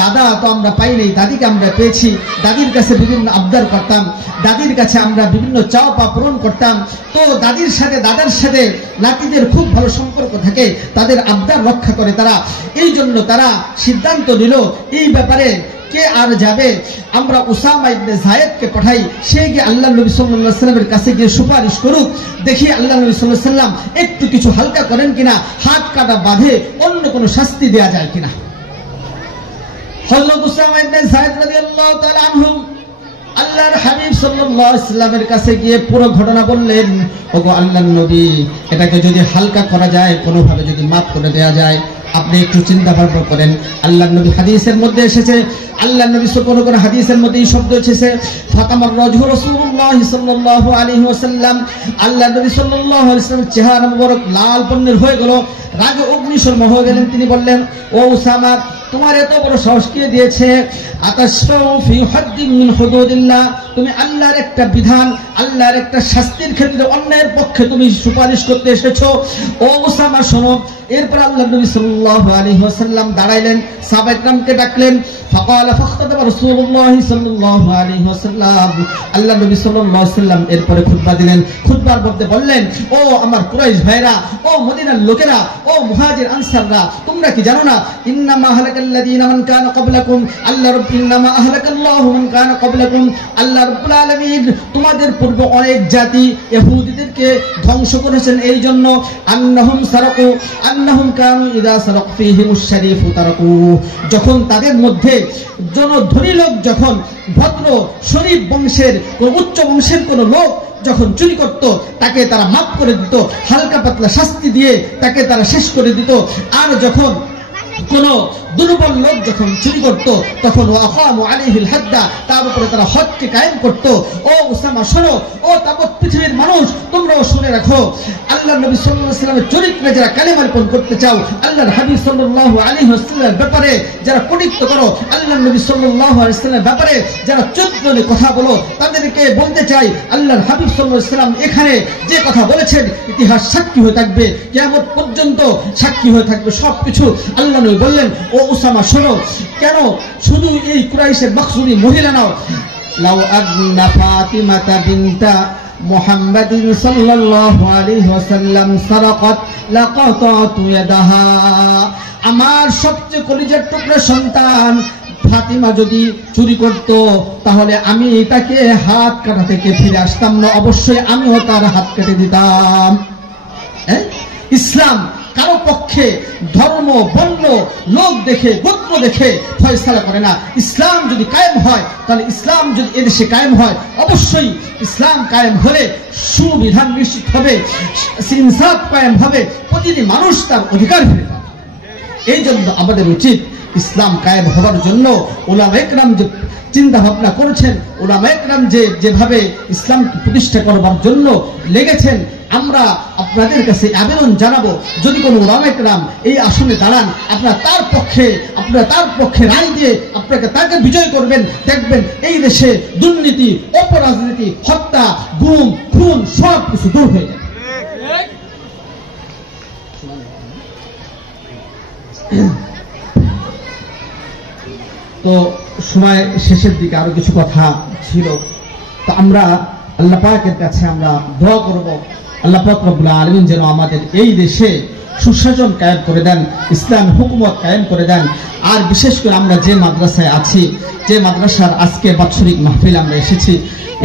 দাদা তো আমরা পাই নাই, দাদিকে আমরা পেয়েছি, দাদির কাছে বিভিন্ন আবদার করতাম, দাদির কাছে আমরা বিভিন্ন চাওয়া পাওয়া পূরণ করতাম। তো দাদির সাথে দাদার সাথে নাতিদের খুব ভালো সম্পর্ক থাকে, তাদের আবদার রক্ষা করে তারা। এই জন্য তারা সিদ্ধান্ত নিল এই ব্যাপারে কে আর যাবে, আমরা উসামা ইবনে যায়েদকে পাঠাই, সে গিয়ে আল্লাহ নবী সাল্লাল্লাহু আলাইহি ওয়াসাল্লামের কাছে গিয়ে সুপারিশ করুক, দেখি আল্লাহ নবী সাল্লাল্লাহু আলাইহি ওয়াসাল্লাম একটু কিছু হালকা করেন কিনা, হাত কাটা বাঁধে অন্য কোনো শাস্তি দেয়া যায় কিনা। হযরত উসামা ইবনে যায়েদ রাদিয়াল্লাহু তাআলা আনহু আল্লাহর হাবিব সাল্লাল্লাহু আলাইহি ওয়াসাল্লামের কাছে গিয়ে পুরো ঘটনা বললেন, ওগো আল্লাহর নবী, এটাকে যদি হালকা করা যায়, কোনোভাবে যদি মাফ করে দেয়া যায়, আপনি একটু চিন্তা ভাবনা করেন। আল্লাহর নবী হাদিসের মধ্যে এসেছে, আল্লাহর নবী কোন কোন হাদিসের মধ্যে এই শব্দ এসেছে, ফাতামার রাসূলুল্লাহ সাল্লাল্লাহু আলাইহি ওয়াসাল্লাম, আল্লাহর নবী সাল্লাল্লাহু আলাইহি ওয়াসাল্লামের চেহারা মুবারক লাল বর্ণের হয়ে গেল, রাগে অগ্নিশর্মা হয়ে গেলেন। তিনি বললেন, ও উসামা, তোমার এত বড় সাহস কে দিয়েছে? আতাশফাউ ফি হাদ্দিন মিন হুদুদিল্লাহ, তুমি আল্লাহর একটা বিধান, আল্লাহর একটা শাস্তির ক্ষেত্রে অন্যায়ের পক্ষে তুমি সুপারিশ করতে এসেছো। ও উসামা শোনো। এরপর আল্লাহর নবী সাল্লাল্লাহু আলাইহি ওয়াসাল্লাম দাঁড়াইলেন, সাহাবায়ে কেরামকে ডাকলেন। ফাকালা ফাখতাবা রাসূলুল্লাহ সাল্লাল্লাহু আলাইহি ওয়াসাল্লাম, আল্লাহর নবী সাল্লাল্লাহু আলাইহি ওয়াসাল্লাম এরপরে খুতবা দিলেন। খুতবার মধ্যে বললেন, ও আমার কুরাইশ ভাইরা, ও মদিনার লোকেরা, ও মুহাজির আনসাররা, তোমরা কি জানো না, ইন্নামা আহলাকাল্লাযীনা মান কানা ক্বাবলাকুম, ইন্নামা আহলাকাল্লাহু মান কানা ক্বাবলাকুম, আল্লাহ রাব্বুল আলামিন তোমাদের পূর্বে অনেক জাতি ইহুদীদেরকে ধ্বংস করেছেন এই জন্য, আন্নাহুম কানু ইযা সারাক ফীহিমুশ শরীফু তারাকু, যখন তাদের মধ্যে ধনী লোক, যখন ভদ্র শরীফ বংশের উচ্চ বংশের কোন লোক যখন চুরি করত, তাকে তারা মাফ করে দিত, হালকা পাতলা শাস্তি দিয়ে তাকে তারা শেষ করে দিত। আর যখন কোন দুর্বল লোক যখন চুরি করত, তখন ওয়াকামু আলাইহিল হাদ্দা, তার উপরে তারা হদকে কায়েম করত। ও উসামা শোনো, ও তাবৎ পৃথিবীর মানুষ, তোমরাও শুনে রাখো, আল্লাহর নবী সাল্লাল্লাহু আলাইহি ওয়াসাল্লামের চরিত্রে যারা কালেমা অর্পণ করতে চাও, আল্লাহর হাবিব সাল্লাল্লাহু আলাইহি ওয়াসাল্লামের ব্যাপারে যারা কটূক্তি করো, আল্লাহর নবী সাল্লাল্লাহু আলাইহি ওয়াসাল্লামের ব্যাপারে যারা চরিত্র নিয়ে কথা বলো, তাদেরকে বলতে চাই, আল্লাহর হাবিব সাল্লাল্লাহু আলাইহি ওয়াসাল্লাম এখানে যে কথা বলেছেন, ইতিহাস সাক্ষী হয়ে থাকবে, কিয়ামত পর্যন্ত সাক্ষী হয়ে থাকবে সবকিছু। আল্লাহ নবী বললেন, ও উসামা শোনো, কেন শুধু এই কুরাইশের মাখজুমি মহিলা নাও, লাউ আন্না ফাতিমাতা বিনতা মুহাম্মাদিন সাল্লাল্লাহু আলাইহি ওয়াসাল্লাম সারাকাত লাকাতাতু ইয়াদাহা, আমার সবচেয়ে কলিজার টুকরা সন্তান ফাতিমা যদি চুরি করত, তাহলে আমি তাকে হাত কাটা থেকে ফিরে আসতাম না, অবশ্যই আমিও তার হাত কেটে দিতাম। ইসলাম কারো পক্ষে ধর্ম, বর্ণ, লোক দেখে, গোত্র দেখে ফয়সালা করে না। ইসলাম যদি কায়েম হয়, তাহলে ইসলাম যদি এদেশে কায়েম হয়, অবশ্যই ইসলাম কায়েম হলে সুবিধান নিশ্চিত হবে, ইনসাফ কায়েম হবে, প্রতিটি মানুষ তার অধিকার ফিরে পাবে। এই জন্য আমাদের উচিত ইসলাম কায়েম হওয়ার জন্য উলামায়ে কেরাম যে চিন্তা ভাবনা করেছেন, উলামায়ে কেরাম যেভাবে ইসলাম প্রতিষ্ঠা করবার জন্য লেগেছেন, আমরা আপনাদের কাছে আবেদন জানাবো, যদি কোনো উলামায়ে কেরাম এই আসনে দাঁড়ান, আপনারা তার পক্ষে রায় দিয়ে তাকে বিজয় করবেন, দেখবেন এই দেশে দুর্নীতি, অপরাজনীতি, হত্যা, গুম, খুন সব কিছু দূর হয়ে যাবে। তো সময় শেষের দিকে আরো কিছু কথা ছিল, তো আমরা আল্লাহ পাকের কাছে আমরা দোয়া করব, আল্লাহ পাক রব্বুল আলামিন যেন আমাদের এই দেশে সুশাসন কায়েম করে দেন, ইসলাম হুকুমত কায়েম করে দেন। আর বিশেষ করে আমরা যে মাদ্রাসায় আছি, যে মাদ্রাসার আজকে বাৎসরিক মাহফিল আমরা এসেছি,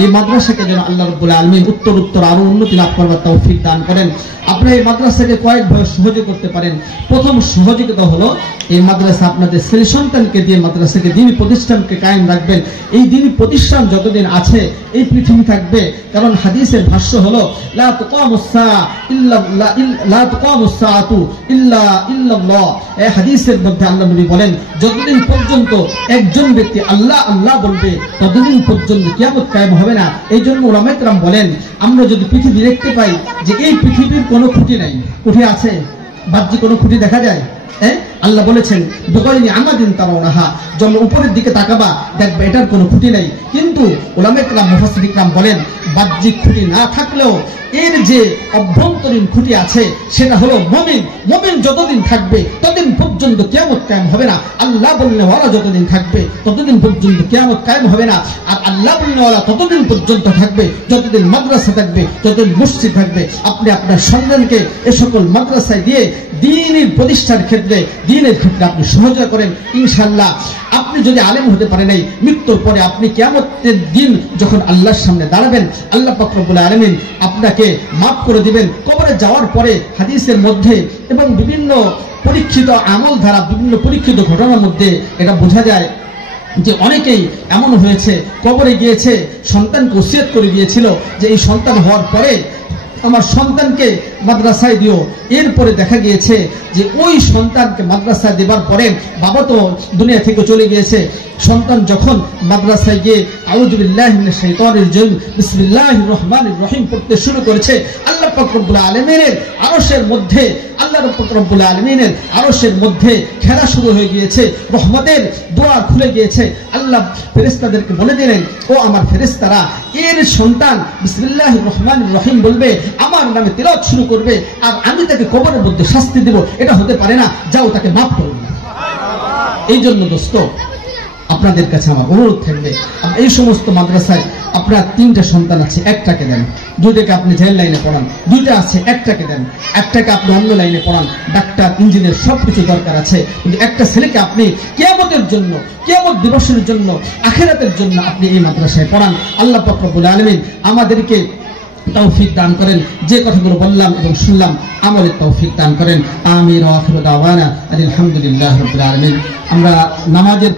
এই মাদ্রাসাকে যেন আল্লাহ রাব্বুল আলামিন উত্তর আরো উন্নতি লাভ করবার তৌফিক দান করেন। আপনারা এই মাদ্রাসাকে কয়েকভাবে সহযোগিতা করতে পারেন। প্রথম সহযোগিতা হলো এই মাদ্রাসা আপনাদের ছেলে সন্তানকে দিয়ে মাদ্রাসাকে দ্বীনী প্রতিষ্ঠানকে কায়েম রাখবেন। এই দ্বীনী প্রতিষ্ঠান যতদিন আছে এই পৃথিবী থাকবে, কারণ হাদিসের ভাষ্য হলো লা তুকামুস সাআতু ইল্লা ইল্লাল্লাহ। এই হাদিসের মধ্যে আল্লাহ নবী বলেন যতদিন পর্যন্ত একজন ব্যক্তি আল্লাহ আল্লাহ বলবে ততদিন পর্যন্ত কিয়ামত কায়েম হবে না। এই জন্য উলামায়ে কেরাম বলেন আমরা যদি পৃথিবী দেখতে পাই যে এই পৃথিবীর কোনো খুঁটি নাই, খুঁটি আছে, বাহ্যিক কোনো খুঁটি দেখা যায়? আল্লাহ বলেছেন বিগাইরি আমাদিন তারাউনাহা, যখন উপরের দিকে তাকাবা দেখবে এটার কোনো খুঁটি নাই। কিন্তু উলামায়ে কেরাম মুফাসসিরিন কেরাম বলেন বাহ্যিক খুঁটি না থাকলেও এর যে অভ্যন্তরীণ খুঁটি আছে সেটা হলো মুমিন। মুমিন যতদিন থাকবে ততদিন পর্যন্ত কিয়ামত কায়েম হবে না। আল্লাহ বলনেওয়ালা যতদিন থাকবে ততদিন পর্যন্ত কিয়ামত কায়েম হবে না। আর আল্লাহ বলনেওয়ালা ততদিন পর্যন্ত থাকবে যতদিন মাদ্রাসা থাকবে, যতদিন মসজিদ থাকবে। আপনি আপনার সন্তানকে এ সকল মাদ্রাসায় দিয়ে দ্বীনের প্রতিষ্ঠার ক্ষেত্রে, দ্বীনের ক্ষেত্রে আপনি সহযোগিতা করেন। ইনশাআল্লাহ আপনি যদি আলেম হতে পারেন নাই, মৃত্যুর পরে আপনি কিয়ামতের দিন যখন আল্লাহর সামনে দাঁড়াবেন আল্লাহ পাক রব্বুল আলামিন আপনাকে মাফ করে দিবেন। কবরে যাওয়ার পরে হাদিসের মধ্যে এবং বিভিন্ন পরীক্ষিত আমল ধারা, বিভিন্ন পরীক্ষিত ঘটনার মধ্যে এটা বোঝা যায় যে অনেকেই এমন হয়েছে কবরে গিয়েছে, সন্তানকে ওসিয়ত করে দিয়েছিল যে এই সন্তান হওয়ার পরে আমার সন্তানকে মাদ্রাসায় দিও। এরপরে দেখা গিয়েছে যে ওই সন্তানকে মাদ্রাসায় দেবার পরে বাবা তো দুনিয়া থেকে চলে গিয়েছে, সন্তান যখন মাদ্রাসায় গিয়ে আউযু বিল্লাহি মিনাশ শাইতানির রাজিম বিসমিল্লাহির রহমানির রহিম পড়তে শুরু করেছে, আল্লাহ পাক রব্বুল আলামিনের আরশের মধ্যে, আল্লাহ পাক রব্বুল আলামিনের আরশের মধ্যে খেলা শুরু হয়ে গিয়েছে, রহমতের দোয়া খুলে গিয়েছে। আল্লাহ ফেরেশতাদেরকে বলে দিলেন ও আমার ফেরেশতারা এর সন্তান বিসমিল্লাহির রহমানির রহিম বলবে, আমার নামে তিলাওয়াত শুরু করবে, আর আমি তাকে কবরের মধ্যে শাস্তি দেব, এটা হতে পারে না, যাও তাকে মাফ করুন। এই জন্য দোস্ত আপনাদের কাছে আমার অনুরোধ থাকবে এই সমস্ত মাদ্রাসায় আপনার 3টা সন্তান আছে, একটাকে দেন। 2টাকে আপনি জেল লাইনে পড়ান, 2টা আছে একটাকে দেন, একটাকে আপনি অন্য লাইনে পড়ান, ডাক্তার ইঞ্জিনিয়ার সবকিছু দরকার আছে, কিন্তু একটা ছেলেকে আপনি কিয়ামতের জন্য, কিয়ামত দিবসের জন্য, আখিরাতের জন্য আপনি এই মাদ্রাসায় পড়ান। আল্লাহ পাক রব্বুল আলামিন আমাদেরকে তৌফিক দান করেন, যে কথাগুলো বললাম এবং শুনলাম আমলের তৌফিক দান করেন। আমিন ওয়া আখিরু দাওয়ানা আলহামদুলিল্লাহি রাব্বিল আলামিন। আমরা নামাজের